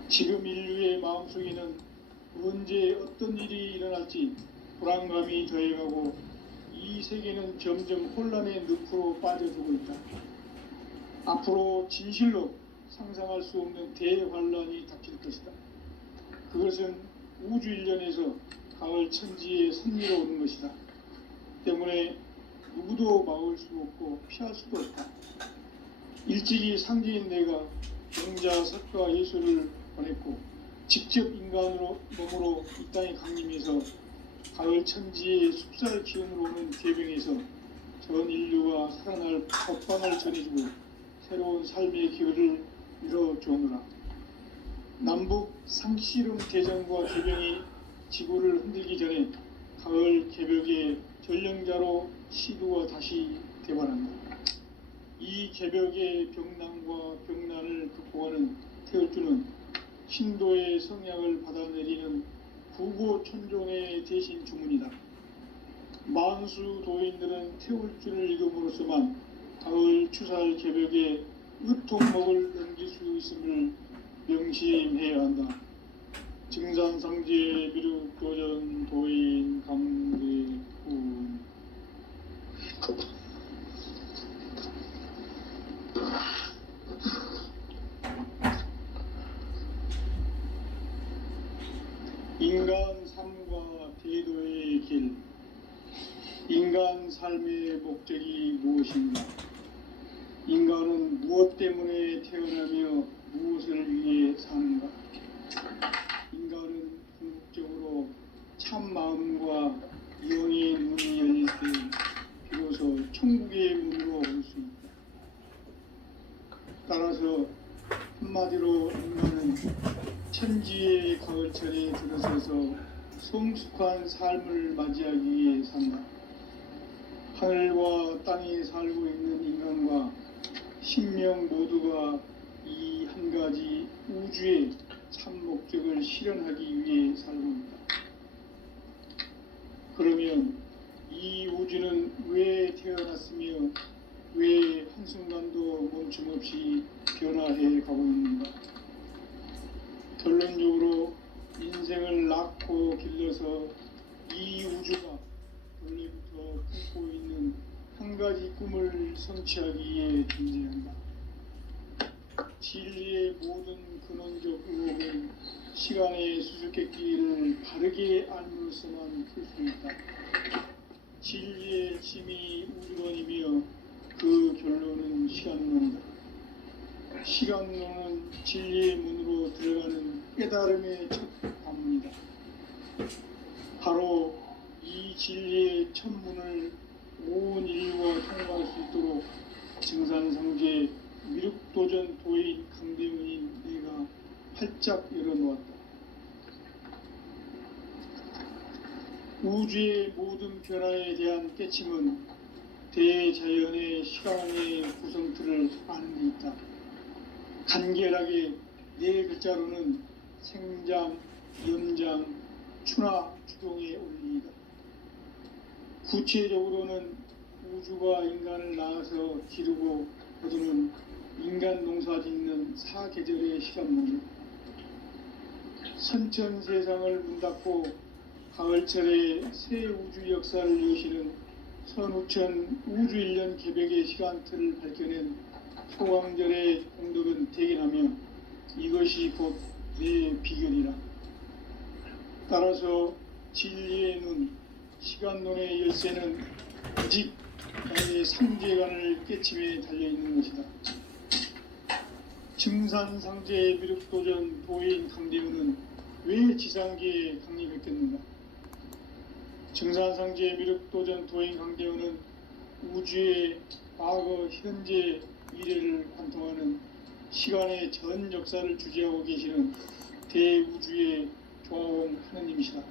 지금 인류의 마음속에는 언제 어떤 일이 일어날지 불안감이 더해가고 이 세계는 점점 혼란의 늪으로 빠져들고 있다. 앞으로 진실로 상상할 수 없는 대환란이 닥칠 것이다. 그것은 우주 일련에서 가을 천지에 선미로 오는 것이다. 때문에 누구도 막을 수 없고 피할 수도 없다. 일찍이 상제인 내가 영자, 석가, 예수를 보냈고 직접 인간으로 몸으로 이 땅에 강림해서 가을 천지의 숲살 기운으로 오는 대병에서 전 인류가 살아날 법방을 전해주고 새로운 삶의 기회를 이뤄주오노라. 남북 상씨름 대전과 개병이 지구를 흔들기 전에 가을 개벽의 전령자로 시두가 다시 대발한다. 이 개벽의 병난과 병난을 극복하는 태울주는 신도의 성향을 받아내리는 구고천종의 대신 주문이다. 만수 도인들은 태울주를 읽음으로써만 가을 추살 개벽의 으통목을 넘길 수 있음을 명심해야 한다. 증산상제 미륵도전 도인 강대군. 인간 삶과 대도의 길. 인간 삶의 목적이 무엇인가? 인간은 무엇 때문에 태어나며 무엇을 위해 사는가? 인간은 궁극적으로 참 마음과 영의 문이 열릴 때 비로소 천국의 문으로 올 수 있다. 따라서 한마디로 인간은 천지의 가을철에 들어서서 성숙한 삶을 맞이하기 위해 산다. 하늘과 땅에 살고 있는 인간과 신명 모두가 이 한 가지 우주의 참 목적을 실현하기 위해 살고 있다. 그러면 이 우주는 왜 태어났으며 왜 한순간도 멈춤없이 변화해 가고 있는가? 결론적으로 인생을 낳고 길러서 이 우주가 원래부터 품고 있는 한 가지 꿈을 성취하기 위해 존재한다. 진리의 모든 근원적 의혹은 시간의 수수께끼를 바르게 알므로서만 풀 수 있다. 진리의 힘이 우주론이며 그 결론은 시간론이다. 시간론은 진리의 문으로 들어가는 깨달음의 첫 관문이다. 바로 이 진리의 첫 문을 온 인류가 통과할 수 있도록 증산상제 미륵도전 도인 강대문인 내가 활짝 열어놓았다. 우주의 모든 변화에 대한 깨침은 대자연의 시간의 구성틀을 아는 데 있다. 간결하게 네 글자로는 생장, 염장, 추나 추동의 원리이다. 구체적으로는 우주가 인간을 낳아서 기르고 거두는 인간 농사 짓는 사계절의 시간문이다. 선천 세상을 문 닫고 가을철에 새 우주 역사를 여시는 선우천 우주일년 개벽의 시간틀을 밝혀낸 소강절의 공덕은 대견하며 이것이 곧 내 비결이라. 따라서 진리의 눈, 시간론의 열쇠는 오직 나의 상제관을 깨침에 달려있는 것이다. 증산상제의 미륵도전 도인 강대우는 왜 지상계에 강림했겠는가? 증산상제의 미륵도전 도인 강대우는 우주의 과거, 현재, 미래를 관통하는 시간의 전 역사를 주재하고 계시는 대우주의 조화원 하느님이시다.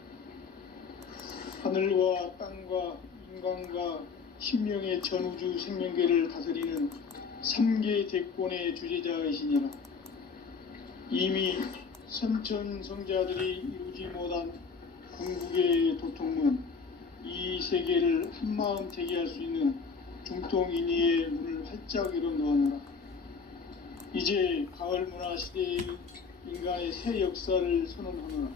하늘과 땅과 인간과 신명의 전우주 생명계를 다스리는 3계 대권의 주제자이시니라. 이미 선천성자들이 이루지 못한 궁극의 도통문, 이 세계를 한마음 대기할 수 있는 중통인의의 문을 활짝 열어 놓아노라. 이제 가을 문화 시대의 인간의 새 역사를 선언하노라.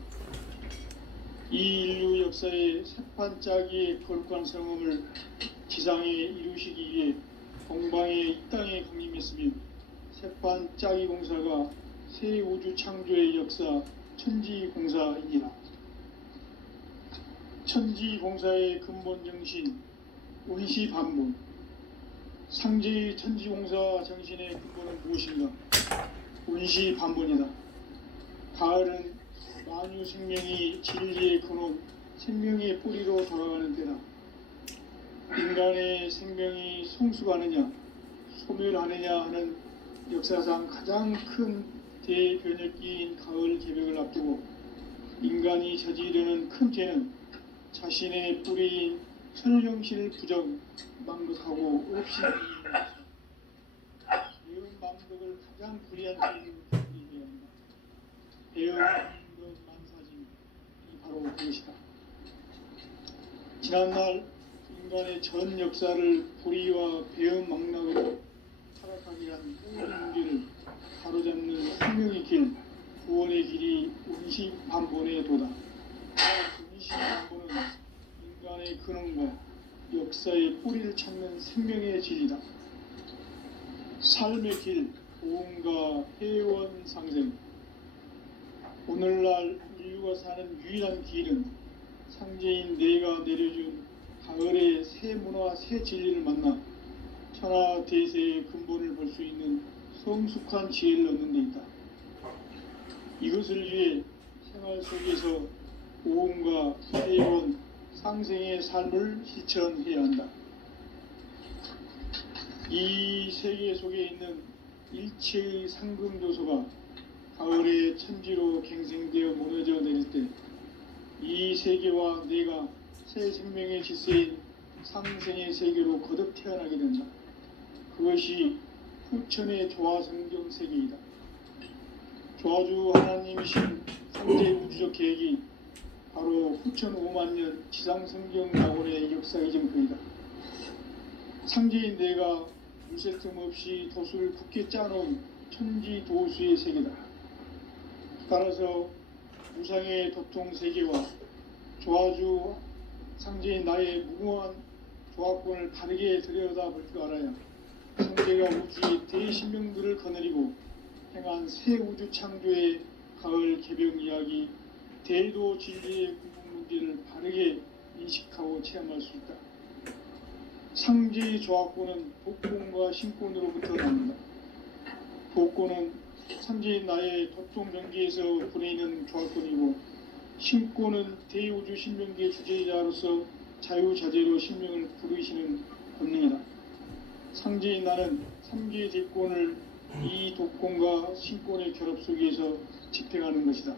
이 인류 역사의 새판짜기의 거룩한 성음을 지상에 이루시기 위해 동방의 이 땅에 강림했으며 새판짜기 공사가 새 우주 창조의 역사 천지공사이니라. 천지공사의 근본 정신 운시반문. 상제의 천지공사 정신의 근본은 무엇인가? 운시반문이다. 가을은 만유 생명이 진리의 근원, 생명의 뿌리로 돌아가는 때다. 인간의 생명이 성숙하느냐, 소멸하느냐 하는 역사상 가장 큰 대변혁기인 가을 개벽을 앞두고 인간이 저지르는 큰 죄는 자신의 뿌리인 천령실 부정, 망극하고 없이 배운 망극을 가장 불이한 죄인 것들이어야 한다. 배운 망극 만사짐이 바로 그것이다. 지난날 인간의 전 역사를 불의와 배은 망락으로 타락하게 한 모든 문제를 바로잡는 생명의 길, 구원의 길이 운시반본의 도다. 운시반본은 인간의 근원과 역사의 뿌리를 찾는 생명의 질이다. 삶의 길, 보험과 회원 상생. 오늘날 인류가 사는 유일한 길은 상제인 내가 내려준 가을의 새 문화, 새 진리를 만나 천하 대세의 근본을 볼 수 있는 성숙한 지혜를 얻는 데 있다. 이것을 위해 생활 속에서 보험과 회원, 상생의 삶을 실천해야 한다. 이 세계 속에 있는 일체의 상금조소가 가을의 천지로 갱생되어 무너져 내릴 때 이 세계와 내가 새 생명의 질서인 상생의 세계로 거듭 태어나게 된다. 그것이 후천의 조화성경 세계이다. 조화주 하나님이신 상제 우주적 계획이 바로 후천 5만년 지상성경 낙원의 역사이즘 그이다. 상제인 내가 물새 틈 없이 도수를 굳게 짜놓은 천지도수의 세계다. 따라서 무상의 도통 세계와 조화주 상제인 나의 무궁한 조합권을 바르게 들여다볼 줄 알아야 상제가 우주의 대신명들을 거느리고 행한 새 우주 창조의 가을 개벽 이야기, 대도 진리의 궁극 문제를 바르게 인식하고 체험할 수 있다. 상제의 조합권은 복권과 신권으로부터 나옵니다. 복권은 상제인 나의 도통 경계에서 보내는 조합권이고, 신권은 대우주 신명계 주제자로서 자유자재로 신명을 부르시는 권능이다. 상제인 나는 3개의 대권을 이 독권과 신권의 결합 속에서 집행하는 것이다.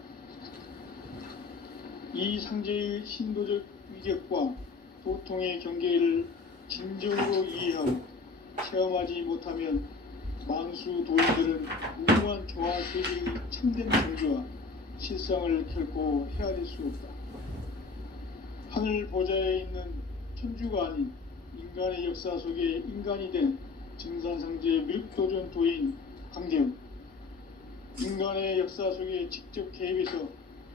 이 상제의 신도적 위격과 도통의 경계를 진정으로 이해하고 체험하지 못하면 만수 도인들은 무궁한 조화 세계의 참된 정주와 실상을 결코 헤아릴 수 없다. 하늘 보좌에 있는 천주가 아닌 인간의 역사 속에 인간이 된 증산상제 미륵도전 도인 강재훈, 인간의 역사 속에 직접 개입해서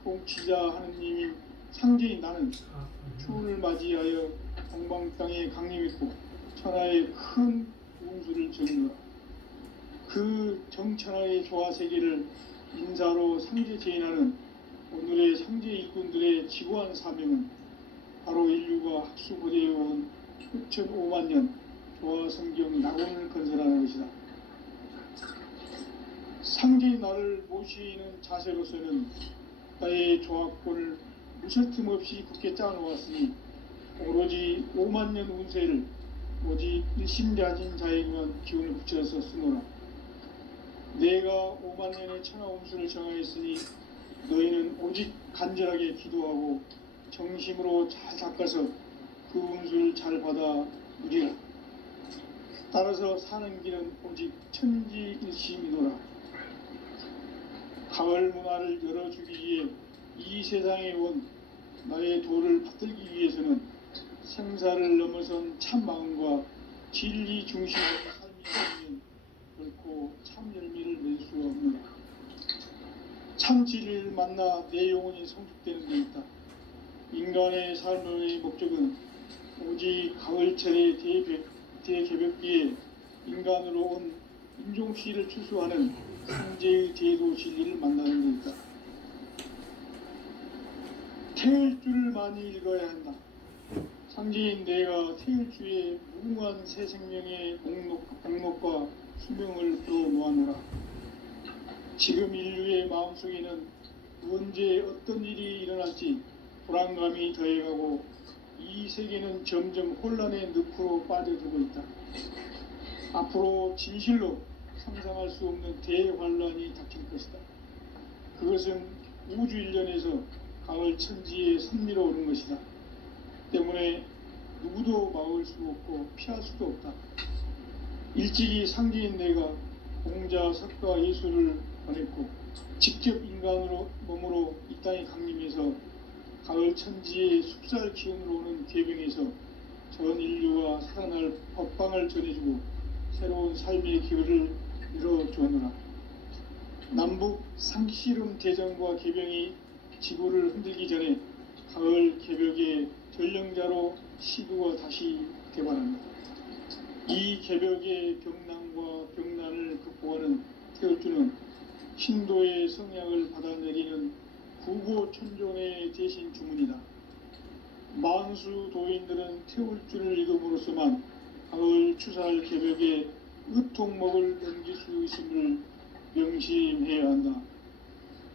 통치자 하느님인 상제인 나는 추운을 맞이하여 동방 땅에 강림했고 천하의 큰 운수를 정리하라. 그 정천하의 조화세계를 인사로 상제 제인하는 오늘의 상제 일꾼들의 지구한 사명은 바로 인류가 학수고대해온 6,500만 년 조화성경 낙원을 건설하는 것이다. 상제의 나를 모시는 자세로서는 나의 조합권을 무설틈 없이 굳게 짜놓았으니 오로지 5만 년 운세를 오직 일심자진 자에게만 기운을 붙여서 쓰노라. 내가 5만 년의 천하 운수를 정하였으니 너희는 오직 간절하게 기도하고 정심으로 잘 닦아서 그 운수를 잘 받아 누리라. 따라서 사는 길은 오직 천지일심이노라. 가을 문화를 열어주기 위해 이 세상에 온 나의 도를 받들기 위해서는 생사를 넘어선 참 마음과 진리 중심의 삶이 있으면 결코 참 열매를 낼 수 없노라. 참 진리를 만나 내 영혼이 성숙되는 데 있다. 인간의 삶의 목적은 오직 가을철의 대개벽기에 인간으로 온 인종시를 추수하는 상제의 제도 진리를 만나는 데 있다. 태일주를 많이 읽어야 한다. 상제인 내가 태일주의 무궁한 새 생명의 목록과 수명을 풀어놓아노라. 지금 인류의 마음속에는 언제 어떤 일이 일어날지 불안감이 더해가고 이 세계는 점점 혼란의 늪으로 빠져들고 있다. 앞으로 진실로 상상할 수 없는 대환란이 닥칠 것이다. 그것은 우주 일련에서 가을 천지에 선미로 오는 것이다. 때문에 누구도 막을 수 없고 피할 수도 없다. 일찍이 상제인 내가 공자, 석가, 예수를 보냈고 직접 인간으로 몸으로 이 땅에 강림해서 가을 천지의 숲살 기운으로 오는 궤병에서 전 인류가 살아날 법방을 전해주고 새로운 삶의 기회를 이뤄주었노라. 남북 상씨름 대전과 개병이 지구를 흔들기 전에 가을 개벽의 전령자로 시두가 다시 개발한다. 이 개벽의 병난과 병난을 극복하는 태울주는 신도의 성약을 받아내리는 구고천종의 대신 주문이다. 만수 도인들은 태울주를 읽음으로써만 가을 추살 개벽의 의통목을 넘길 수 있음을 명심해야 한다.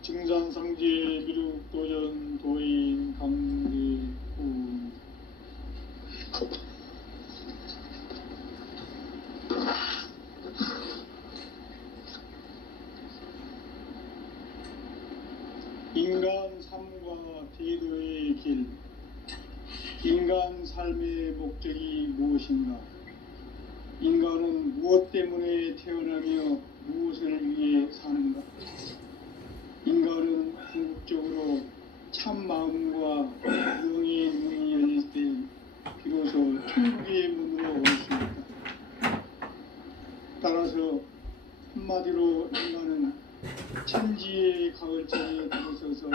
증산상제 미륵도전 도인 강대훈. 인간 삶과 대도의 길. 인간 삶의 목적이 무엇인가? 인간은 무엇 때문에 태어나며 무엇을 위해 사는가? 인간은 궁극적으로 참 마음과 영의 문이 열릴 때 비로소 천국의 문으로 올 수 있다. 따라서 한마디로 인간은 천지의 가을장에 들어서서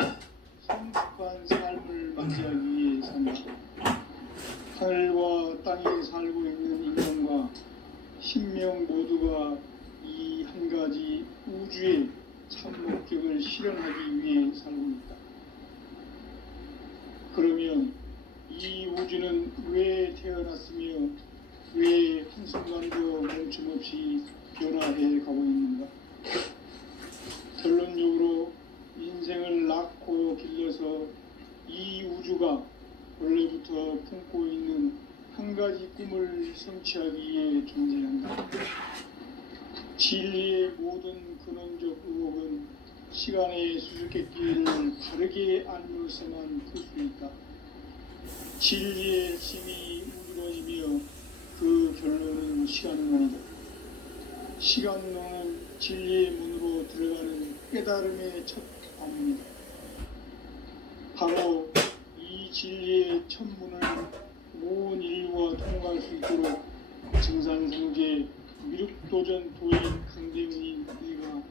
성숙한 삶을 맞이하기 위해 산다. 하늘과 땅에 살고 있는 인간과 신명 모두가 이 한 가지 우주의 참 목적을 실현하기 위해 살고 있다. 그러면 이 우주는 왜 태어났으며 왜 한순간도 멈춤없이 변화해 가고 있는가? 결론적으로 인생을 낳고 길러서 이 우주가 원래부터 품고 있는 한 가지 꿈을 성취하기 위해 존재한다. 진리의 모든 근원적 의혹은 시간의 수수께끼를 바르게 알므로서만 풀 수 있다. 진리의 힘이 우주론이며 결론은 시간론이다. 시간론은 진리의 문으로 들어가는 깨달음의 첫 관문이다. 바로 이 진리의 첫 문을 온 인류가 통과할 수 있도록 증산성제 미륵도전 도인 강대문이 네가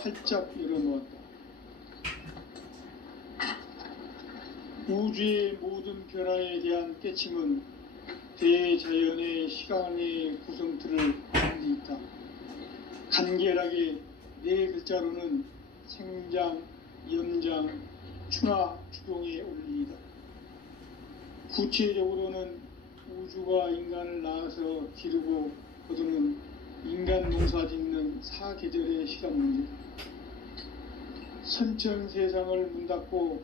활짝 열어놓았다. 우주의 모든 변화에 대한 깨침은 대자연의 시간의 구성틀을 가진 데 있다. 간결하게 네 글자로는 생장, 연장, 추나 추동의 원리이다. 구체적으로는 우주가 인간을 낳아서 기르고 거두는 인간 농사 짓는 사계절의 시간 문제다. 선천 세상을 문 닫고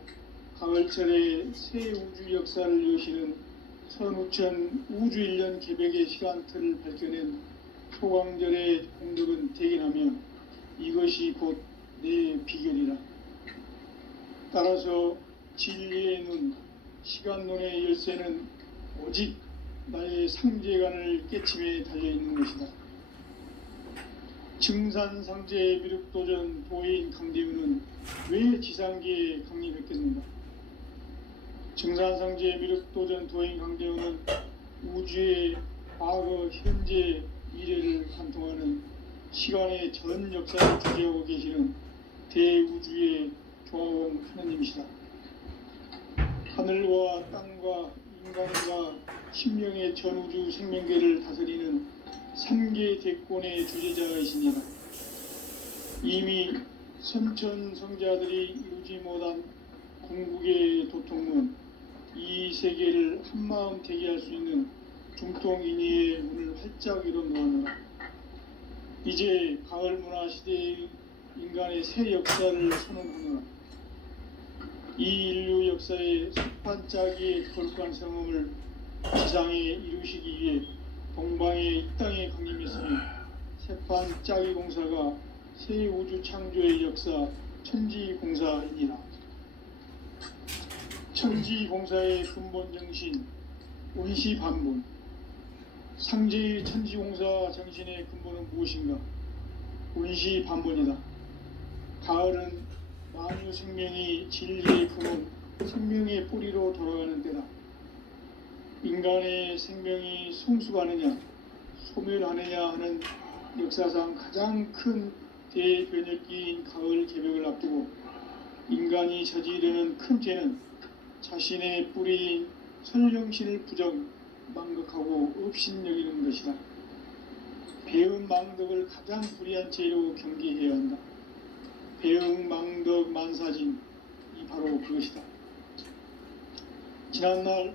가을철에 새 우주 역사를 여시는 선우천 우주 1년 개백의 시간틀을 밝혀낸 소광절의 공덕은 대견하며 이것이 곧 내 비결이라. 따라서 진리의 눈, 시간론의 열쇠는 오직 나의 상제관을 깨침에 달려있는 것이다. 증산상제의 미륵도전 도인 강대우는 왜 지상계에 강림했겠는가? 증산상제의 미륵도전 도인 강대우는 우주의 과거, 현재, 미래를 관통하는 시간의 전 역사를 주재하고 계시는 대우주의 조화원 하나님이시다. 하늘과 땅과 인간과 심령의 전우주 생명계를 다스리는 3계 대권의 주재자이시니라. 이미 선천성자들이 이루지 못한 궁극의 도통문, 이 세계를 한마음 되게 할 수 있는 중통인의의 문을 활짝 열어놓았노라. 이제 가을 문화 시대의 인간의 새 역사를 선언하노라. 이 인류 역사의 석판짜기의 거룩한 성음을 지상에 이루시기 위해 동방의 이 땅에 강림했으니 세판짜기 공사가 새 우주 창조의 역사 천지공사이니라. 천지공사의 근본 정신 운시반문. 상제의 천지공사 정신의 근본은 무엇인가? 운시반문이다. 가을은 만유 생명이 진리의 근원, 생명의 뿌리로 돌아가는 때다. 인간의 생명이 성숙하느냐, 소멸하느냐 하는 역사상 가장 큰 대변혁기인 가을 개벽을 앞두고 인간이 저지르는 큰 죄는 자신의 뿌리인 선령신을 부정, 망극하고 업신여기는 것이다. 배은 망덕을 가장 불의한 죄로 경계해야 한다. 배은 망덕 만사진이 바로 그것이다. 지난날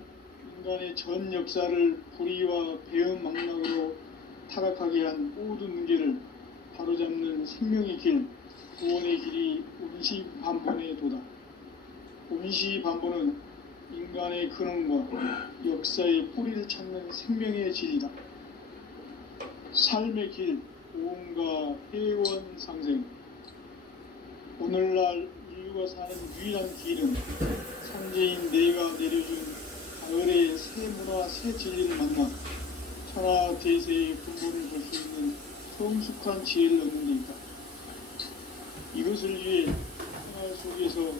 인간의 전 역사를 불의와 배은 망락으로 타락하게 한 모든 문제를 바로잡는 생명의 길, 구원의 길이 운시반본의 도다. 운시반본은 인간의 근원과 역사의 뿌리를 찾는 생명의 질이다. 삶의 길, 고음과 회원 상생. 오늘날 인류가 사는 유일한 길은 상제인 내가 내려준 가을의 새 문화, 새 진리를 만나 천하 대세의 근본을 볼 수 있는 성숙한 지혜를 얻는 데 있다. 이것을 위해 생활 속에서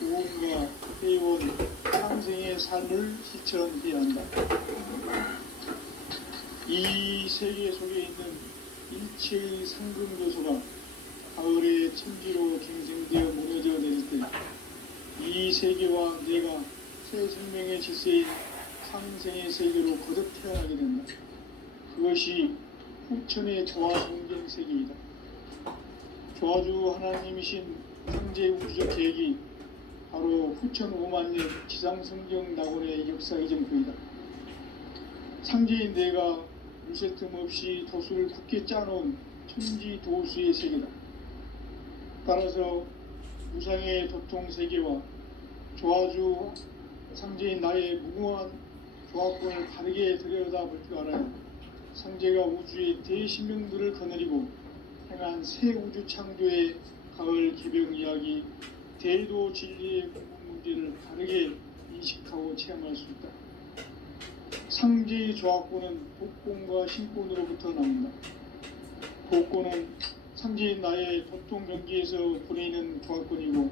고음과 회원, 상생의 삶을 실천해야 한다. 이 세계 속에 있는 일체의 상금 요소가 가을의 천지로 갱생되어 무너져 내릴 때 이 세계와 내가 새 생명의 질서인 상생의 세계로 거듭 태어나게 된다. 그것이 후천의 조화 성경 세계이다. 조화주 하나님이신 상제 우주적 계획이 바로 후천 5만 년 지상성경 낙원의 역사 이정표이다. 상제인 내가 물새틈 없이 도수를 굳게 짜놓은 천지 도수의 세계다. 따라서 무상의 도통 세계와 조화주 상제인 나의 무궁한 조화권을 다르게 들여다볼 줄 알아야 상제가 우주의 대신명들을 거느리고 행한 새 우주 창조의 가을 개벽 이야기, 대도 진리의 궁극 문제를 다르게 인식하고 체험할 수 있다. 상제의 조합권은 복권과 신권으로부터 나온다. 복권은 상제의 나의 도통 경기에서 보내는 조합권이고,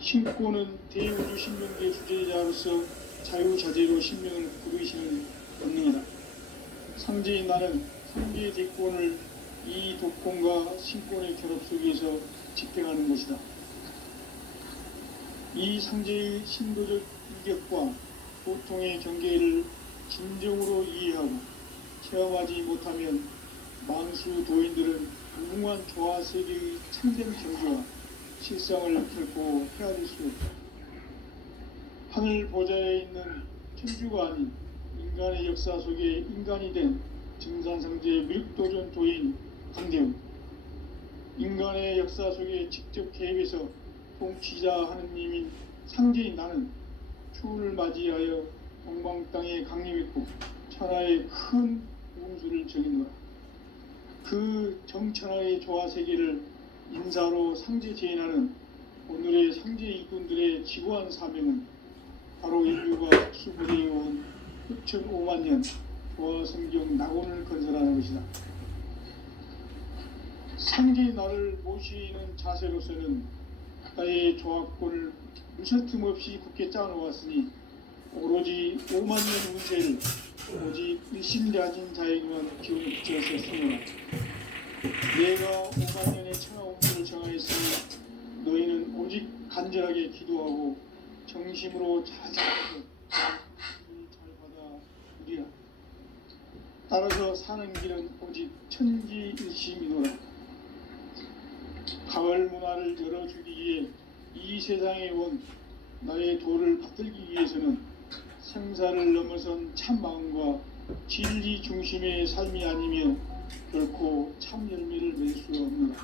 신권은 대우주 신명계 주제자로서 자유자재로 신명을 부르시는 권능이다. 상제의 나는 상제의 대권을 이 도권과 신권의 결합 속에서 집행하는 것이다. 이 상제의 신도적 인격과 보통의 경계를 진정으로 이해하고 체험하지 못하면 만수 도인들은 무궁한 조화세계의 참된 경지와 실상을 결코 헤아릴 수 없다. 하늘 보좌에 있는 천주가 아닌 인간의 역사 속에 인간이 된 증산상제의 미륵도전 도인 강대훈, 인간의 역사 속에 직접 개입해서 통치자 하느님인 상제인 나는 추운을 맞이하여 동방 땅에 강림했고 천하의 큰 운수를 정했노라. 그 정천하의 조화세계를 인사로 상제 제인하는 오늘의 상제 일꾼들의 지구한 사명은 바로 인류가 수부대해온 흑천 5만 년 조화성경 낙원을 건설하는 것이다. 상제의 나를 모시는 자세로서는 나의 조합권을 무설틈 없이 굳게 짜놓았으니 오로지 5만 년 운세를 오직 일심야진 자에게만 기운을 붙여서 쓰노라. 내가 5만 년의 천하 운세를 정하였으니 너희는 오직 간절하게 기도하고 정심으로 자제하고 잘 받아 우리라. 따라서 사는 길은 오직 천지일심이노라. 가을 문화를 열어주기 위해 이 세상에 온 나의 도를 받들기 위해서는 생사를 넘어선 참 마음과 진리 중심의 삶이 아니면 결코 참 열매를 맺을 수 없노라.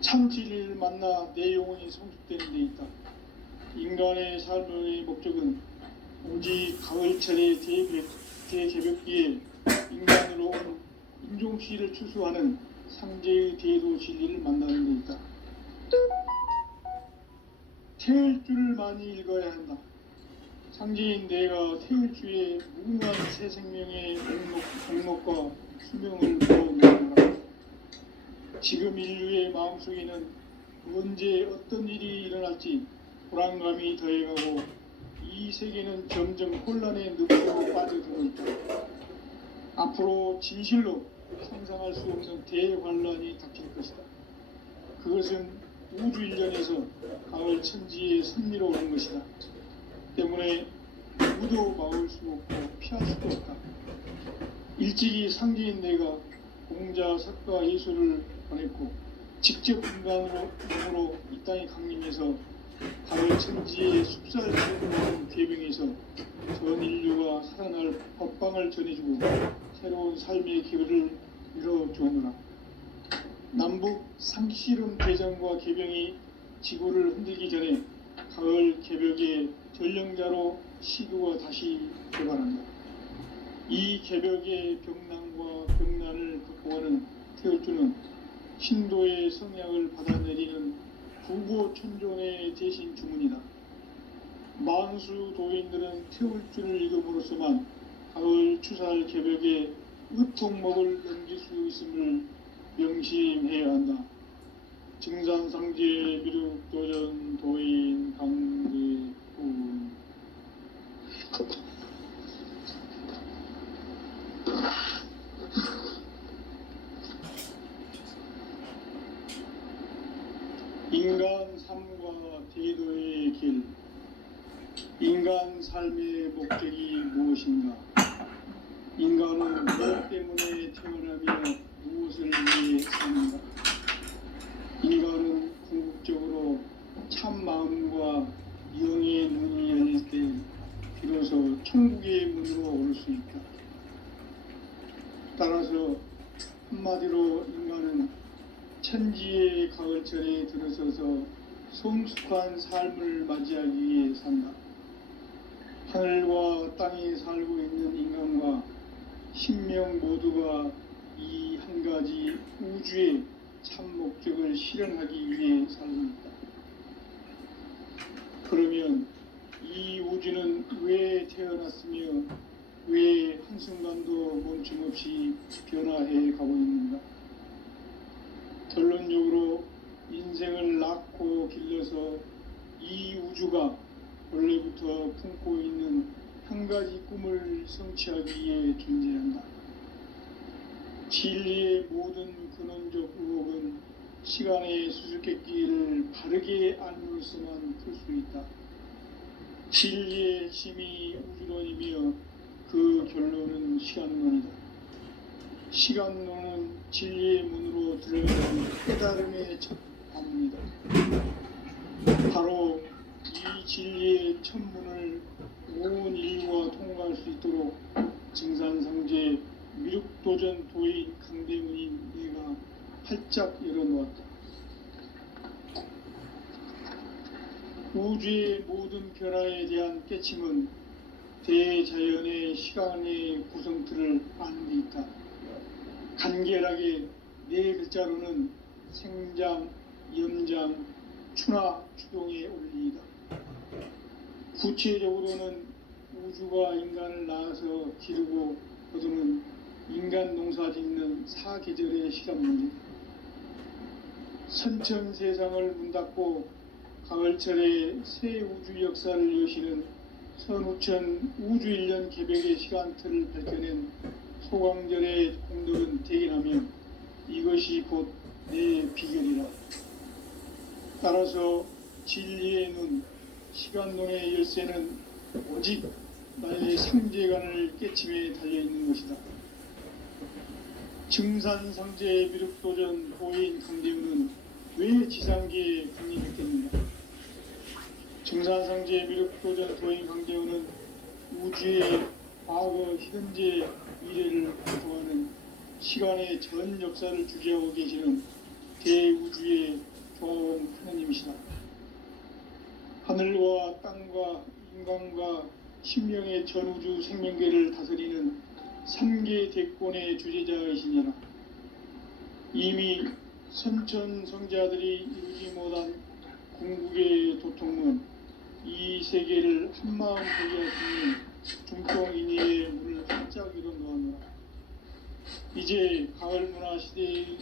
참 진리를 만나 내 영혼이 성숙되는 데 있다. 인간의 삶의 목적은 오직 가을철의 대개벽기에 인간으로 온 인종피를 추수하는 상제의 대도 진리를 만나는 데 있다. 태울 줄을 많이 읽어야 한다. 상제인 내가 태울 주의 무궁한 새 생명의 목록과 수명을 물어놓는다. 지금 인류의 마음속에는 언제 어떤 일이 일어날지 불안감이 더해가고 이 세계는 점점 혼란의 늪으로 빠져들고 있다. 앞으로 진실로 상상할 수 없는 대환란이 닥칠 것이다. 그것은 우주 일련에서 가을 천지의 섭리로 오는 것이다. 때문에 누구도 막을 수 없고 피할 수도 없다. 일찍이 상제인 내가 공자, 석가, 예수를 보냈고 직접 인간으로 이 땅에 강림해서 가을 천지의 숲살처럼 괴병해서 전 인류가 살아날 법방을 전해주고 새로운 삶의 기회를 이뤄주오노라. 남북 상씨름 대전과 개병이 지구를 흔들기 전에 가을 개벽의 전령자로 시도가 다시 개발한다. 이 개벽의 병난과 병난을 극복하는 태울주는 신도의 성약을 받아내리는 부고천존의 대신 주문이다. 만수 도인들은 태울주를 읽음으로써만 가을 추살 개벽의 으통목을 넘길 수 있음을 명심해야 한다. 증산상제 미륵도전 도인 강대훈. 인간 삶과 대도의 길. 인간 삶의 목적이 무엇인가? 인간은 무엇 때문에 태어나며 무엇을 위해 사는가? 인간은 궁극적으로 참 마음과 영의 문이 열릴 때 비로소 천국의 문으로 올 수 있다. 따라서 한마디로 인간은 천지의 가을철에 들어서서 성숙한 삶을 맞이하기 위해 산다. 하늘과 땅에 살고 있는 인간과 신명 모두가 이 한 가지 우주의 참 목적을 실현하기 위해 살고 있다. 그러면 이 우주는 왜 태어났으며 왜 한순간도 멈춤없이 변화해 가고 있는가? 결론적으로 인생을 낳고 길러서 이 우주가 원래부터 품고 있는 한 가지 꿈을 성취하기 위해 존재한다. 진리의 모든 근원적 의혹은 시간의 수수께끼를 바르게 알므로서만 풀 수 있다. 진리의 핵심이 우주론이며 그 결론은 시간론이다. 시간론은 진리의 문으로 들어가는 깨달음의 첫 관문이다. 바로 이 진리의 첫 문을 온 인류가 통과할 수 있도록 증산상제 미륵도전 도인 강대문인 내가 활짝 열어놓았다. 우주의 모든 변화에 대한 깨침은 대자연의 시간의 구성틀을 아는 데 있다. 간결하게 네 글자로는 생장, 염장, 추나 추동의 원리이다. 구체적으로는 우주가 인간을 낳아서 기르고 거두는 인간 농사 짓는 사계절의 시간 문제다. 선천 세상을 문닫고 가을철에 새 우주 역사를 여시는 선우천 우주 1년 개벽의 시간틀을 밝혀낸 소광절의 공덕은 대견하며 이것이 곧 내 비결이라. 따라서 진리의 눈, 시간론의 열쇠는 오직 나의 상제관을 깨침에 달려있는 것이다. 증산상제 미륵도전 도인 강대문은 왜 지상계에 강림했겠는가? 증산상제 미륵도전 도인 강대문은 우주의 과거, 현재, 미래를 관통하는 시간의 전 역사를 주재하고 계시는 대우주의 조화원 하나님이시다. 하늘과 땅과 인간과 신명의 전우주 생명계를 다스리는 3계 대권의 주제자이시니라. 이미 선천성자들이 이루지 못한 궁극의 도통은 이 세계를 한마음 되게 하시니 중통인의의 문을 활짝 열어놓았노라. 이제 가을 문화 시대의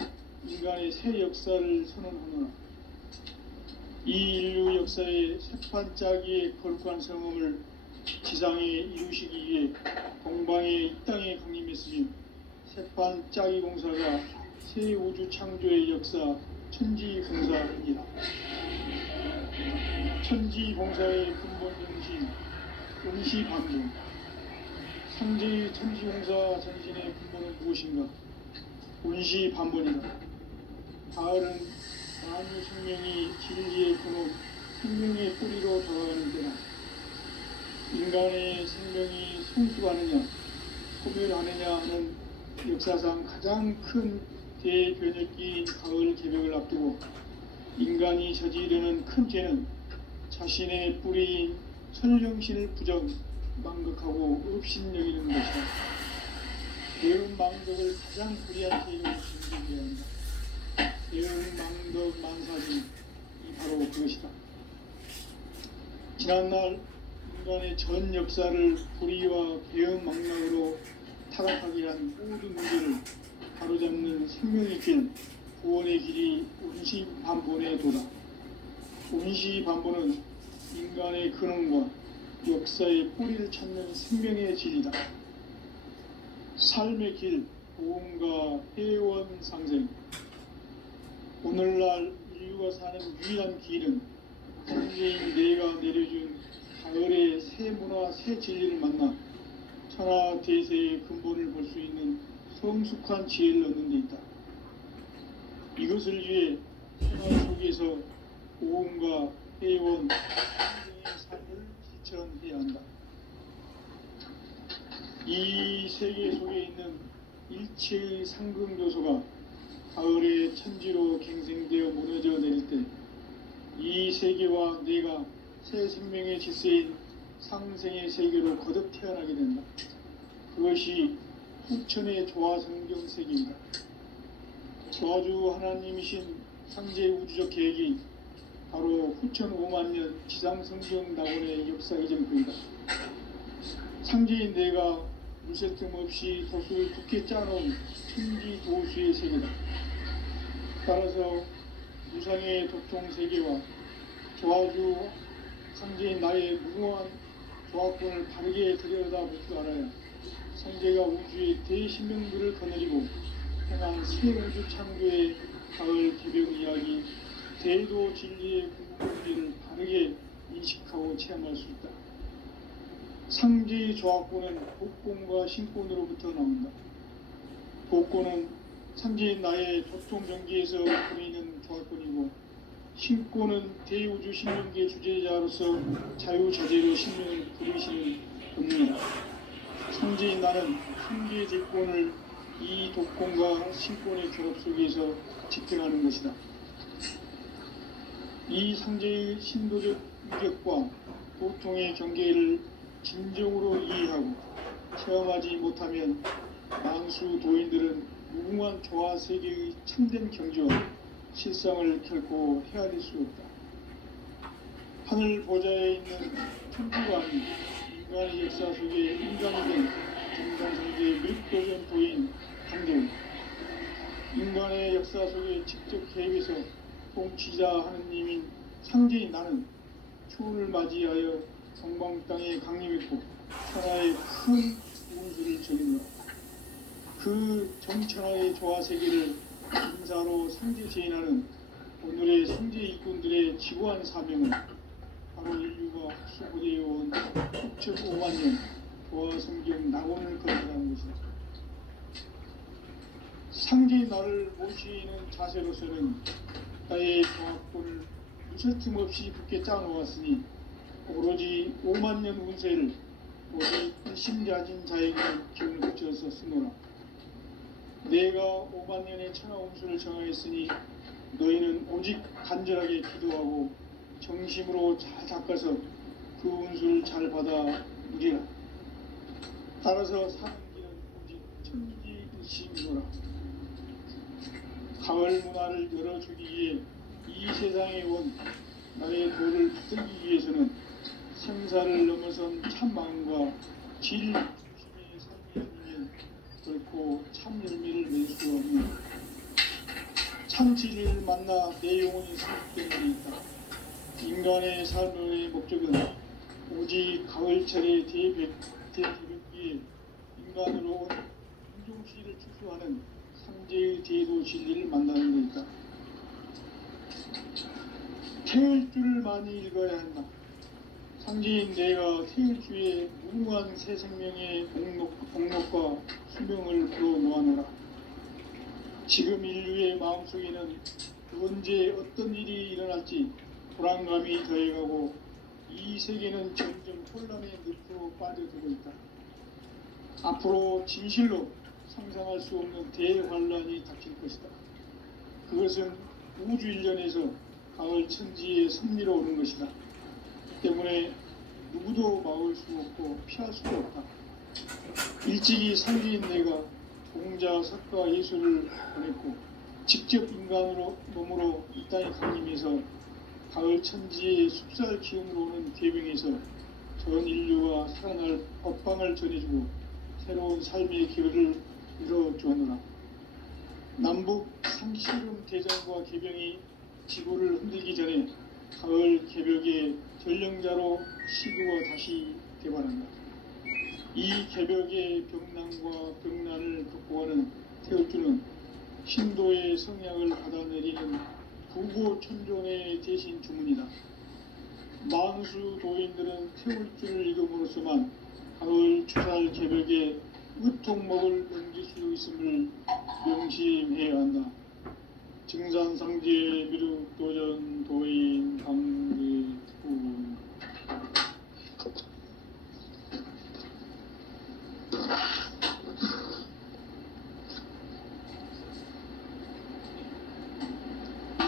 인간의 새 역사를 선언하노라. 이 인류 역사의 새판짜기의 거룩한 성음을 지상에 이루시기 위해 동방의 이 땅에 강림했으니 새판짜기 공사가 새 우주 창조의 역사 천지공사입니다. 천지공사의 근본 정신 운시반분. 상제의 천지공사 정신의 근본은 무엇인가? 운시반본이다. 가을은 만유 생명이 진리의 근원, 생명의 뿌리로 돌아가는 때다. 인간의 생명이 성숙하느냐, 소멸하느냐 하는 역사상 가장 큰 대변혁기인 가을 개벽을 앞두고 인간이 저지르는 큰 죄는 자신의 뿌리인 천령신을 부정, 망극하고 업신여기는 것이다. 대응망덕을 가장 불의한 죄로 진정해야 한다. 대응망덕 만사진이 바로 그것이다. 지난날 인간의 전 역사를 불의와 대응망락으로 타락하게 한 모든 문제를 바로잡는 생명의 길, 구원의 길이 운시반본의 도다. 운시반본은 인간의 근원과 역사의 뿌리를 찾는 생명의 질이다. 삶의 길, 보험과 회원 상생. 오늘날 인류가 사는 유일한 길은 상제인 내가 내려준 가을의 새 문화, 새 진리를 만나 천하 대세의 근본을 볼 수 있는 성숙한 지혜를 얻는 데 있다. 이것을 위해 생활 속에서 보험과 회원, 상생의 삶을 실천해야 한다. 이 세계 속에 있는 일체의 상승조소가 가을의 천지로 갱생되어 무너져 내릴 때 이 세계와 내가 새 생명의 질서인 상생의 세계로 거듭 태어나게 된다. 그것이 후천의 조화성경 세계이다. 조화주 하나님이신 상제 우주적 계획이 바로 후천 5만 년 지상성경 낙원의 역사 이전부이다. 상제인 내가 무쇠틈 없이 돛을 굳게 짜놓은 천지 도수의 세계다. 따라서 무상의 도통 세계와 조화주 상제인 나의 무궁한 조합권을 바르게 들여다볼 줄 알아야 상제가 우주의 대신명들을 거느리고 행한 새 우주 창조의 가을 개벽 이야기 대도 진리의 궁극기를 바르게 인식하고 체험할 수 있다. 상제의 조합권은 복권과 신권으로부터 나온다. 복권은 상제인 나의 도통 경지에서 보이는 조합권이고, 신권은 대우주 신명계 주제자로서 자유자재로 신명을 부르시는 본능이다. 상제인 나는 상제의 제권을 이 독권과 신권의 결합 속에서 집행하는 것이다. 이 상제의 신도적 위력과 도통의 경계를 진정으로 이해하고 체험하지 못하면 만수 도인들은 무궁한 조화 세계의 참된 경지와 실상을 결코 헤아릴 수 없다. 하늘 보좌에 있는 천주왕이 인간의 역사 속에 인간이 된 정상성제의 밀도전 도인 강대우, 인간의 역사 속에 직접 개입해서 통치자 하느님인 상제인 나는 추운을 맞이하여 성방 땅에 강림했고 천하의 큰 운수를 전했노라. 그 정천하의 조화 세계를 인사로 상제 제인하는 오늘의 상제 일꾼들의 지구한 사명은 바로 인류가 수고되어온 6.5만 년 조화 성경 낙원을 건설하는 것이다. 상제의 나를 모시는 자세로서는 나의 조합권을 무쇠틈 없이 굳게 짜놓았으니 오로지 5만 년 운세를 오직 일심자진 자에게 기운을 붙여서 쓰노라. 내가 5만 년의 천하 운수를 정하였으니 너희는 오직 간절하게 기도하고 정심으로 잘 닦아서 그 운수를 잘 받아 누리라. 따라서 사는 길은 오직 천지일심이노라. 가을 문화를 열어주기 위해 이 세상에 온 나의 도를 붙들기 위해서는 생사를 넘어선 참 마음과 질 중심의 삶이 아니면 결코 참 열매를 낼 수 없는 참 진리를 만나 내 영혼이 승복되는 데 있다. 인간의 삶의 목적은 오직 가을철의 대개벽기에 인간으로 온 인종시를 추수하는 상제의 대도 진리를 만나는 데 있다. 태을 줄을 많이 읽어야 한다. 상제인 내가 태을주의 무궁한 새 생명의 공력과 수명을 불어놓아노라. 지금 인류의 마음속에는 언제 어떤 일이 일어날지 불안감이 더해가고 이 세계는 점점 혼란의 늪으로 빠져들고 있다. 앞으로 진실로 상상할 수 없는 대환란이 닥칠 것이다. 그것은 우주 일련에서 가을 천지의 섭리로 오는 것이다. 때문에 누구도 막을 수 없고 피할 수도 없다. 일찍이 상제인 내가 동자, 석가, 예수를 보냈고 직접 인간으로 몸으로 이 땅에 강림해서 가을 천지의 숲살 기운으로 오는 계명에서 전 인류와 살아날 법방을 전해주고 새로운 삶의 기회를 이뤄주었노라. 남북 상시름 대전과 개병이 지구를 흔들기 전에 가을 개벽의 전령자로 시구가 다시 개발한다. 이 개벽의 병난과 병난을 극복하는 태울주는 신도의 성약을 받아내리는 구고천존의 대신 주문이다. 만수 도인들은 태울주를 읽음으로써만 가을 추살 개벽의 의통목을 넘길 수 있음을 명심해야 한다. 증산상제 미륵도전 도인 강대구.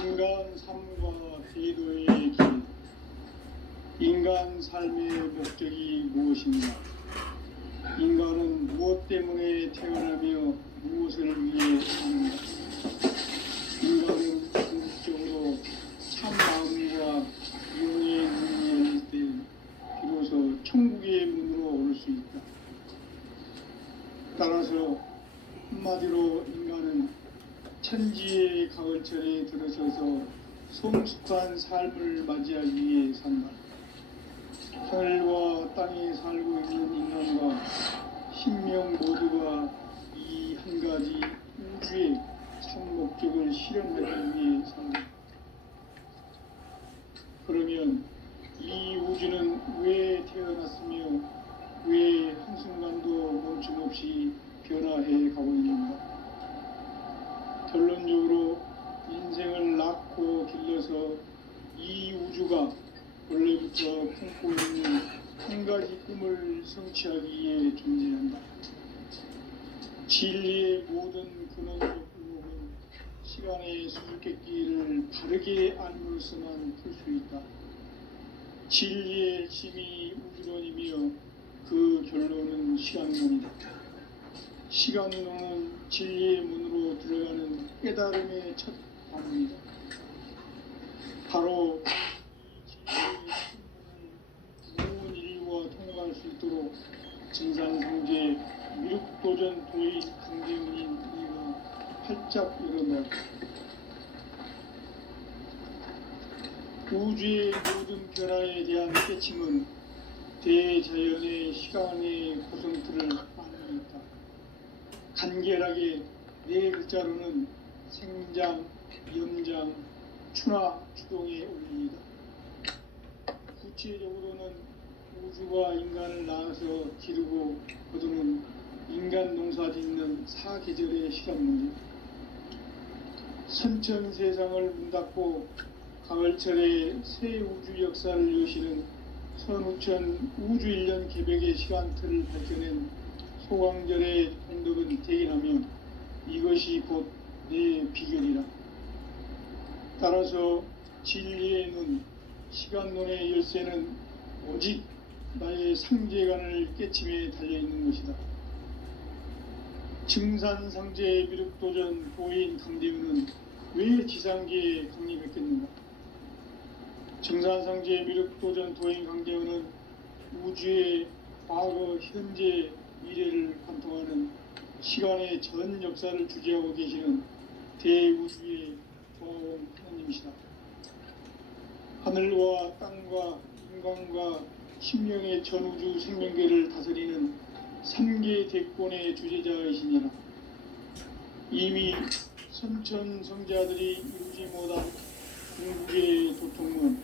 인간 삶과 제도의 길. 인간 삶의 목적이 무엇인가? 인간은 무엇 때문에 태어나며 무엇을 위해 사는가? 인간은 궁극적으로 참 마음과 영의 문이 열릴 때 비로소 천국의 문으로 오를 수 있다. 따라서 한마디로 인간은 천지의 가을철에 들어서서 성숙한 삶을 맞이하기 위해 산다. 하늘과 땅에 살고 있는 인간과 신명 모두가 이 한 가지 우주의 참 목적을 실현하기 위해 산다. 그러면 이 우주는 왜 태어났으며 왜 한순간도 멈춤없이 변화해 가고 있는가? 결론적으로 인생을 낳고 길러서 이 우주가 원래부터 품고 있는 한 가지 꿈을 성취하기 위해 존재한다. 진리의 모든 근원적 의혹은 시간의 수수께끼를 바르게 알므로서만 풀 수 있다. 진리의 핵심이 우주론이며 그 결론은 시간론이다. 시간론은 진리의 문으로 들어가는 깨달음의 첫 방문이다. 바로 이 진리의 문을 온 인류가 통과할 수 있도록 증산성제 미륵도전 도의 강대문인 이가 활짝 일어났다. 우주의 모든 변화에 대한 깨침은 대자연의 시간의 구성틀을 안고 있다. 간결하게 네 글자로는 생장, 염장, 추나 추동의 원리이다. 구체적으로는 우주가 인간을 낳아서 기르고 거두는 인간 농사 짓는 사계절의 시간 문제. 선천 세상을 문 닫고 가을철에 새 우주 역사를 여시는 선우천 우주일년 개벽의 시간틀을 밝혀낸 소광절의 공덕은 대견하며 이것이 곧 내 비결이라. 따라서 진리의 눈, 시간론의 열쇠는 오직 나의 상제관을 깨침에 달려있는 것이다. 증산상제 미륵도전 도인 강대우는 왜 지상계에 강림했겠는가? 증산상제 미륵도전 도인 강대우는 우주의 과거, 현재, 미래를 관통하는 시간의 전 역사를 주재하고 계시는 대우주의 도화원 하나님이시다. 하늘과 땅과 인간과 신명의 전우주 생명계를 다스리는 3개 대권의 주재자이시니라. 이미 선천성자들이 이루지 못한 궁극의 도통은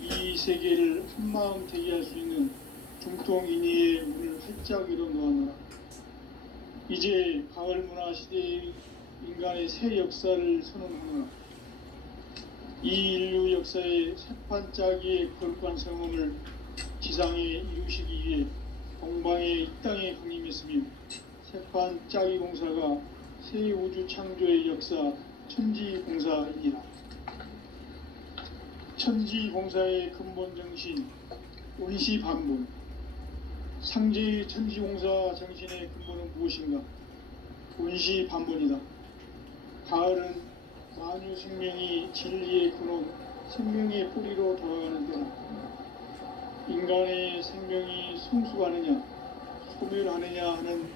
이 세계를 한마음 되게 할 수 있는 중통인의의 문을 활짝 열어 놓았노라. 이제 가을 문화 시대의 인간의 새 역사를 선언하노라. 이 인류 역사의 새판짜기의 거룩한 성음을 지상에 이루시기 위해 동방에 이 땅에 강림했으며 새판짜기 공사가 새 우주 창조의 역사 천지공사이니라. 천지공사의 근본 정신 온시반본. 상제의 천지공사 정신의 근본은 무엇인가? 온시반본이다. 가을은 만유 생명이 진리의 근원, 생명의 뿌리로 돌아가는 때다. 인간의 생명이 성숙하느냐, 소멸하느냐 하는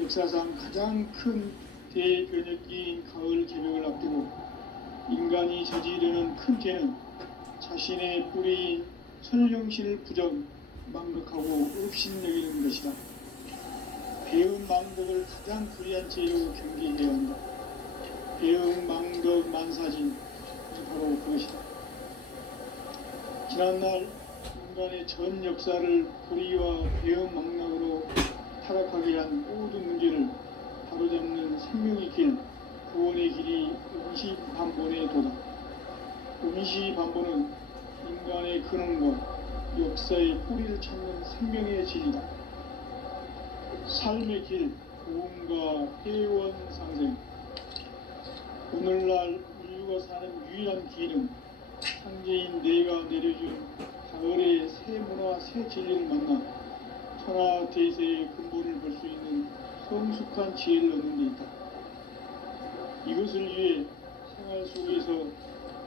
역사상 가장 큰 대변혁기인 가을 개벽을 앞두고 인간이 저지르는 큰 죄는 자신의 뿌리인 설령신을 부정, 망덕하고 업신여기는 것이다. 배은 망덕을 가장 불의한 죄로 경계해야 한다. 배은 망덕 만사진, 바로 그것이다. 지난날 인간의 전 역사를 불의와 배은 망락으로 타락하게 한 모든 문제를 바로잡는 생명의 길, 구원의 길이 온시반본의 도다. 온시반본은 인간의 근원과 역사의 뿌리를 찾는 생명의 진리다. 삶의 길, 구원과 회원 상생. 오늘날 인류가 사는 유일한 길은 상제인 내가 내려준 가을의 새 문화, 새 진리를 만나 천하 대세의 근본을 볼 수 있는 성숙한 지혜를 얻는 데 있다. 이것을 위해 생활 속에서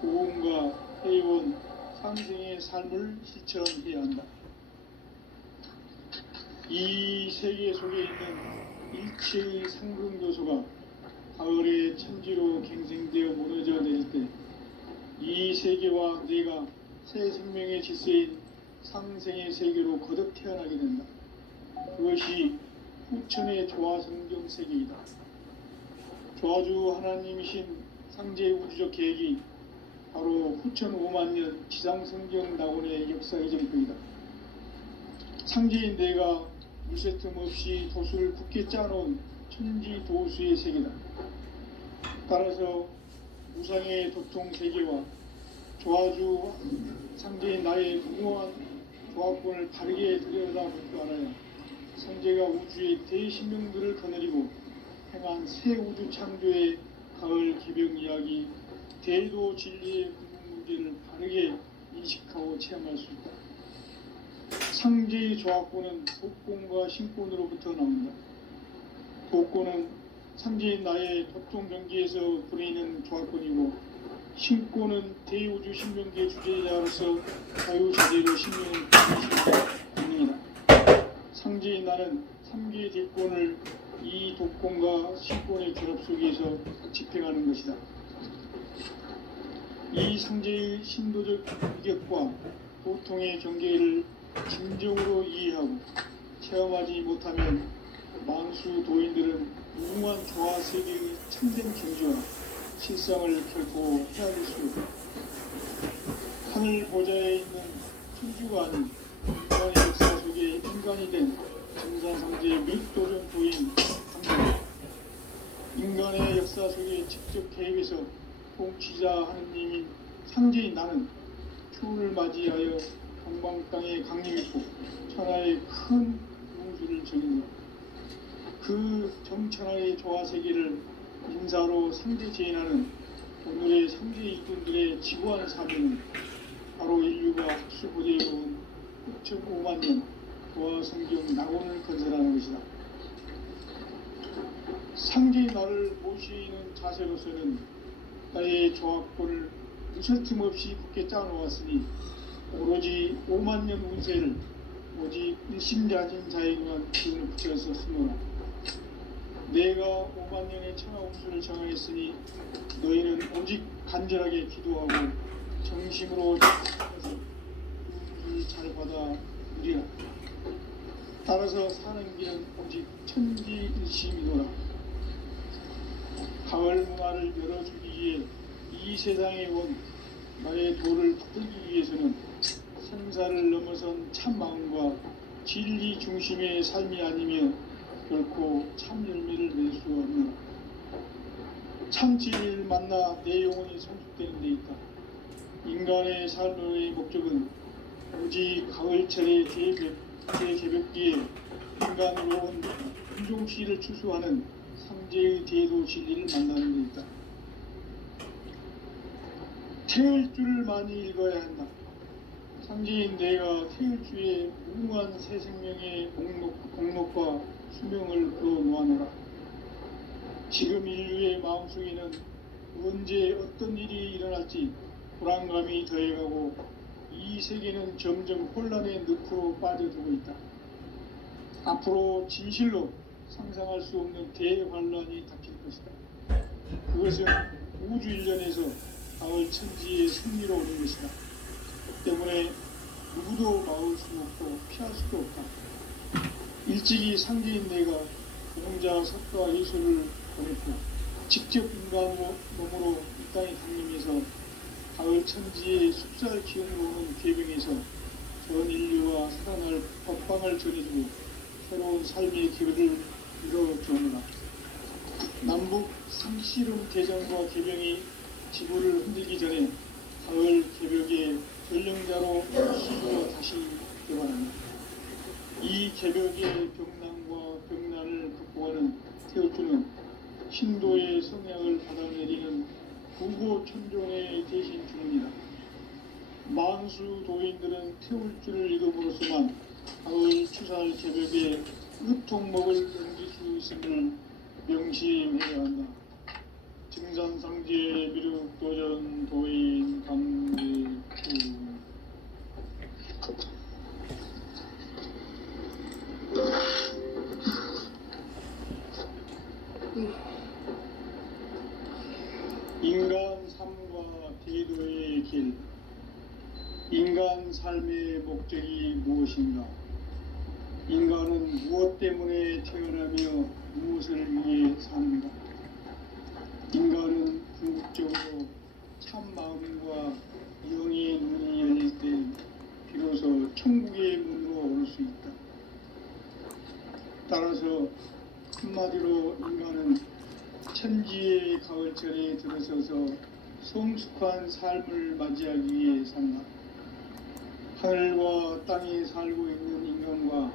구원과 회원, 상생의 삶을 실천해야 한다. 이 세계 속에 있는 일체의 상승교소가 가을의 천지로 갱생되어 무너져 내릴 때 이 세계와 내가 새 생명의 질서인 상생의 세계로 거듭 태어나게 된다. 그것이 후천의 조화성경 세계이다. 조화주 하나님이신 상제의 우주적 계획이 바로 후천 5만년 지상성경 낙원의 역사의 전부이다. 상제인 내가 물새 틈 없이 도수를 굳게 짜놓은 천지 도수의 세계다. 따라서 우상의 도통 세계와 조화주 상제인 나의 무모한 조합권을 바르게 들여다볼 줄 알아야 상제가 우주의 대신명들을 거느리고 행한 새 우주 창조의 가을 개벽 이야기, 대도 진리의 근본 문제를 바르게 인식하고 체험할 수 있다. 상제의 조합권은 독권과 신권으로부터 나온다. 독권은 상제인 나의 도통 경계에서 부리는 조합권이고, 신권은 대우주 신명계 주제자로서 자유자재로 신명을 기능이다. 상제인 나는 3개의 대권을 이 독권과 신권의 결합 속에서 집행하는 것이다. 이 상제의 신도적 위격과 보통의 경계를 진정으로 이해하고 체험하지 못하면 만수 도인들은 무궁한 조화 세계의 참된 경지와 실상을 결코 헤아릴 수 없다. 하늘 보좌에 있는 천주가 아닌 인간의 역사 속에 인간이 된 증산상제의 밀도전 도인 상제, 인간의 역사 속에 직접 개입해서 통치자 하느님인 상제인 나는 추운을 맞이하여 동방 땅에 강림했고 천하의 큰 용수를 전인다. 그 정천하의 조화 세계를 인사로 상제 제인하는 오늘의 상제 일꾼들의 지구한 사명은 바로 인류가 학수부대에 온 9.5만 년 조화 성경 낙원을 건설하는 것이다. 상제의 나를 모시는 자세로서는 나의 조합권을 무설틈 없이 굳게 짜놓았으니 오로지 5만 년 운세를 오직 일심자진 자에게만 기운을 붙여서 쓰노라. 내가 5만 년의 천하 운수를 정하였으니 너희는 오직 간절하게 기도하고 정심으로 운수를 잘 받아 누리라. 따라서 사는 길은 오직 천지일심이노라. 가을 문화를 열어주기 위해 이 세상에 온 나의 도를 붙들기 위해서는 생사를 넘어선 참 마음과 진리 중심의 삶이 아니면 결코 참 열매를 낼 수 없는 참 진리를 만나 내 영혼이 성숙되는 데 있다. 인간의 삶의 목적은 오직 가을철의 대개벽기에 인간으로 온 인종씨를 추수하는 상제의 대도 진리를 만나는 데 있다. 태을 줄을 많이 읽어야 한다. 상제인 내가 태을주의 무궁한 새 생명의 공록과 수명을 그어놓아노라. 지금 인류의 마음속에는 언제 어떤 일이 일어날지 불안감이 더해가고 이 세계는 점점 혼란의 늪으로 빠져들고 있다. 앞으로 진실로 상상할 수 없는 대환란이 닥칠 것이다. 그것은 우주 일련에서 가을 천지의 승리로 오는 것이다. 그 때문에 누구도 막을 수 없고 피할 수도 없다. 일찍이 상제인 내가 공자 석가 예술을 보냈고 직접 인간 몸으로 이 땅에 강림해서 가을 천지의 숲살 기운으로 오는 괴병에서 전 인류와 살아날 법방을 전해주고 새로운 삶의 기회를 이뤄주느라. 남북 상씨름 대전과 개병이 지구를 흔들기 전에 가을 개벽의 전령자로 시로 다시 개발한다. 이 개벽의 병난과 병난을 극복하는 태울주는 신도의 성향을 받아내리는 구고천종의 대신 주문이다. 만수 도인들은 태울주를 읽음으로써만 가을 추살 개벽의 으통목을 넘길 수 있음을 명심해야 한다. 증산상제 미륵도전 도인 강대구. 인간 삶의 목적이 무엇인가? 인간은 무엇 때문에 태어나며 무엇을 위해 사는가? 인간은 궁극적으로 참 마음과 영의 눈이 열릴 때 비로소 천국의 문으로 올 수 있다. 따라서 한마디로 인간은 천지의 가을철에 들어서서 성숙한 삶을 맞이하기 위해 산다. 하늘과 땅에 살고 있는 인간과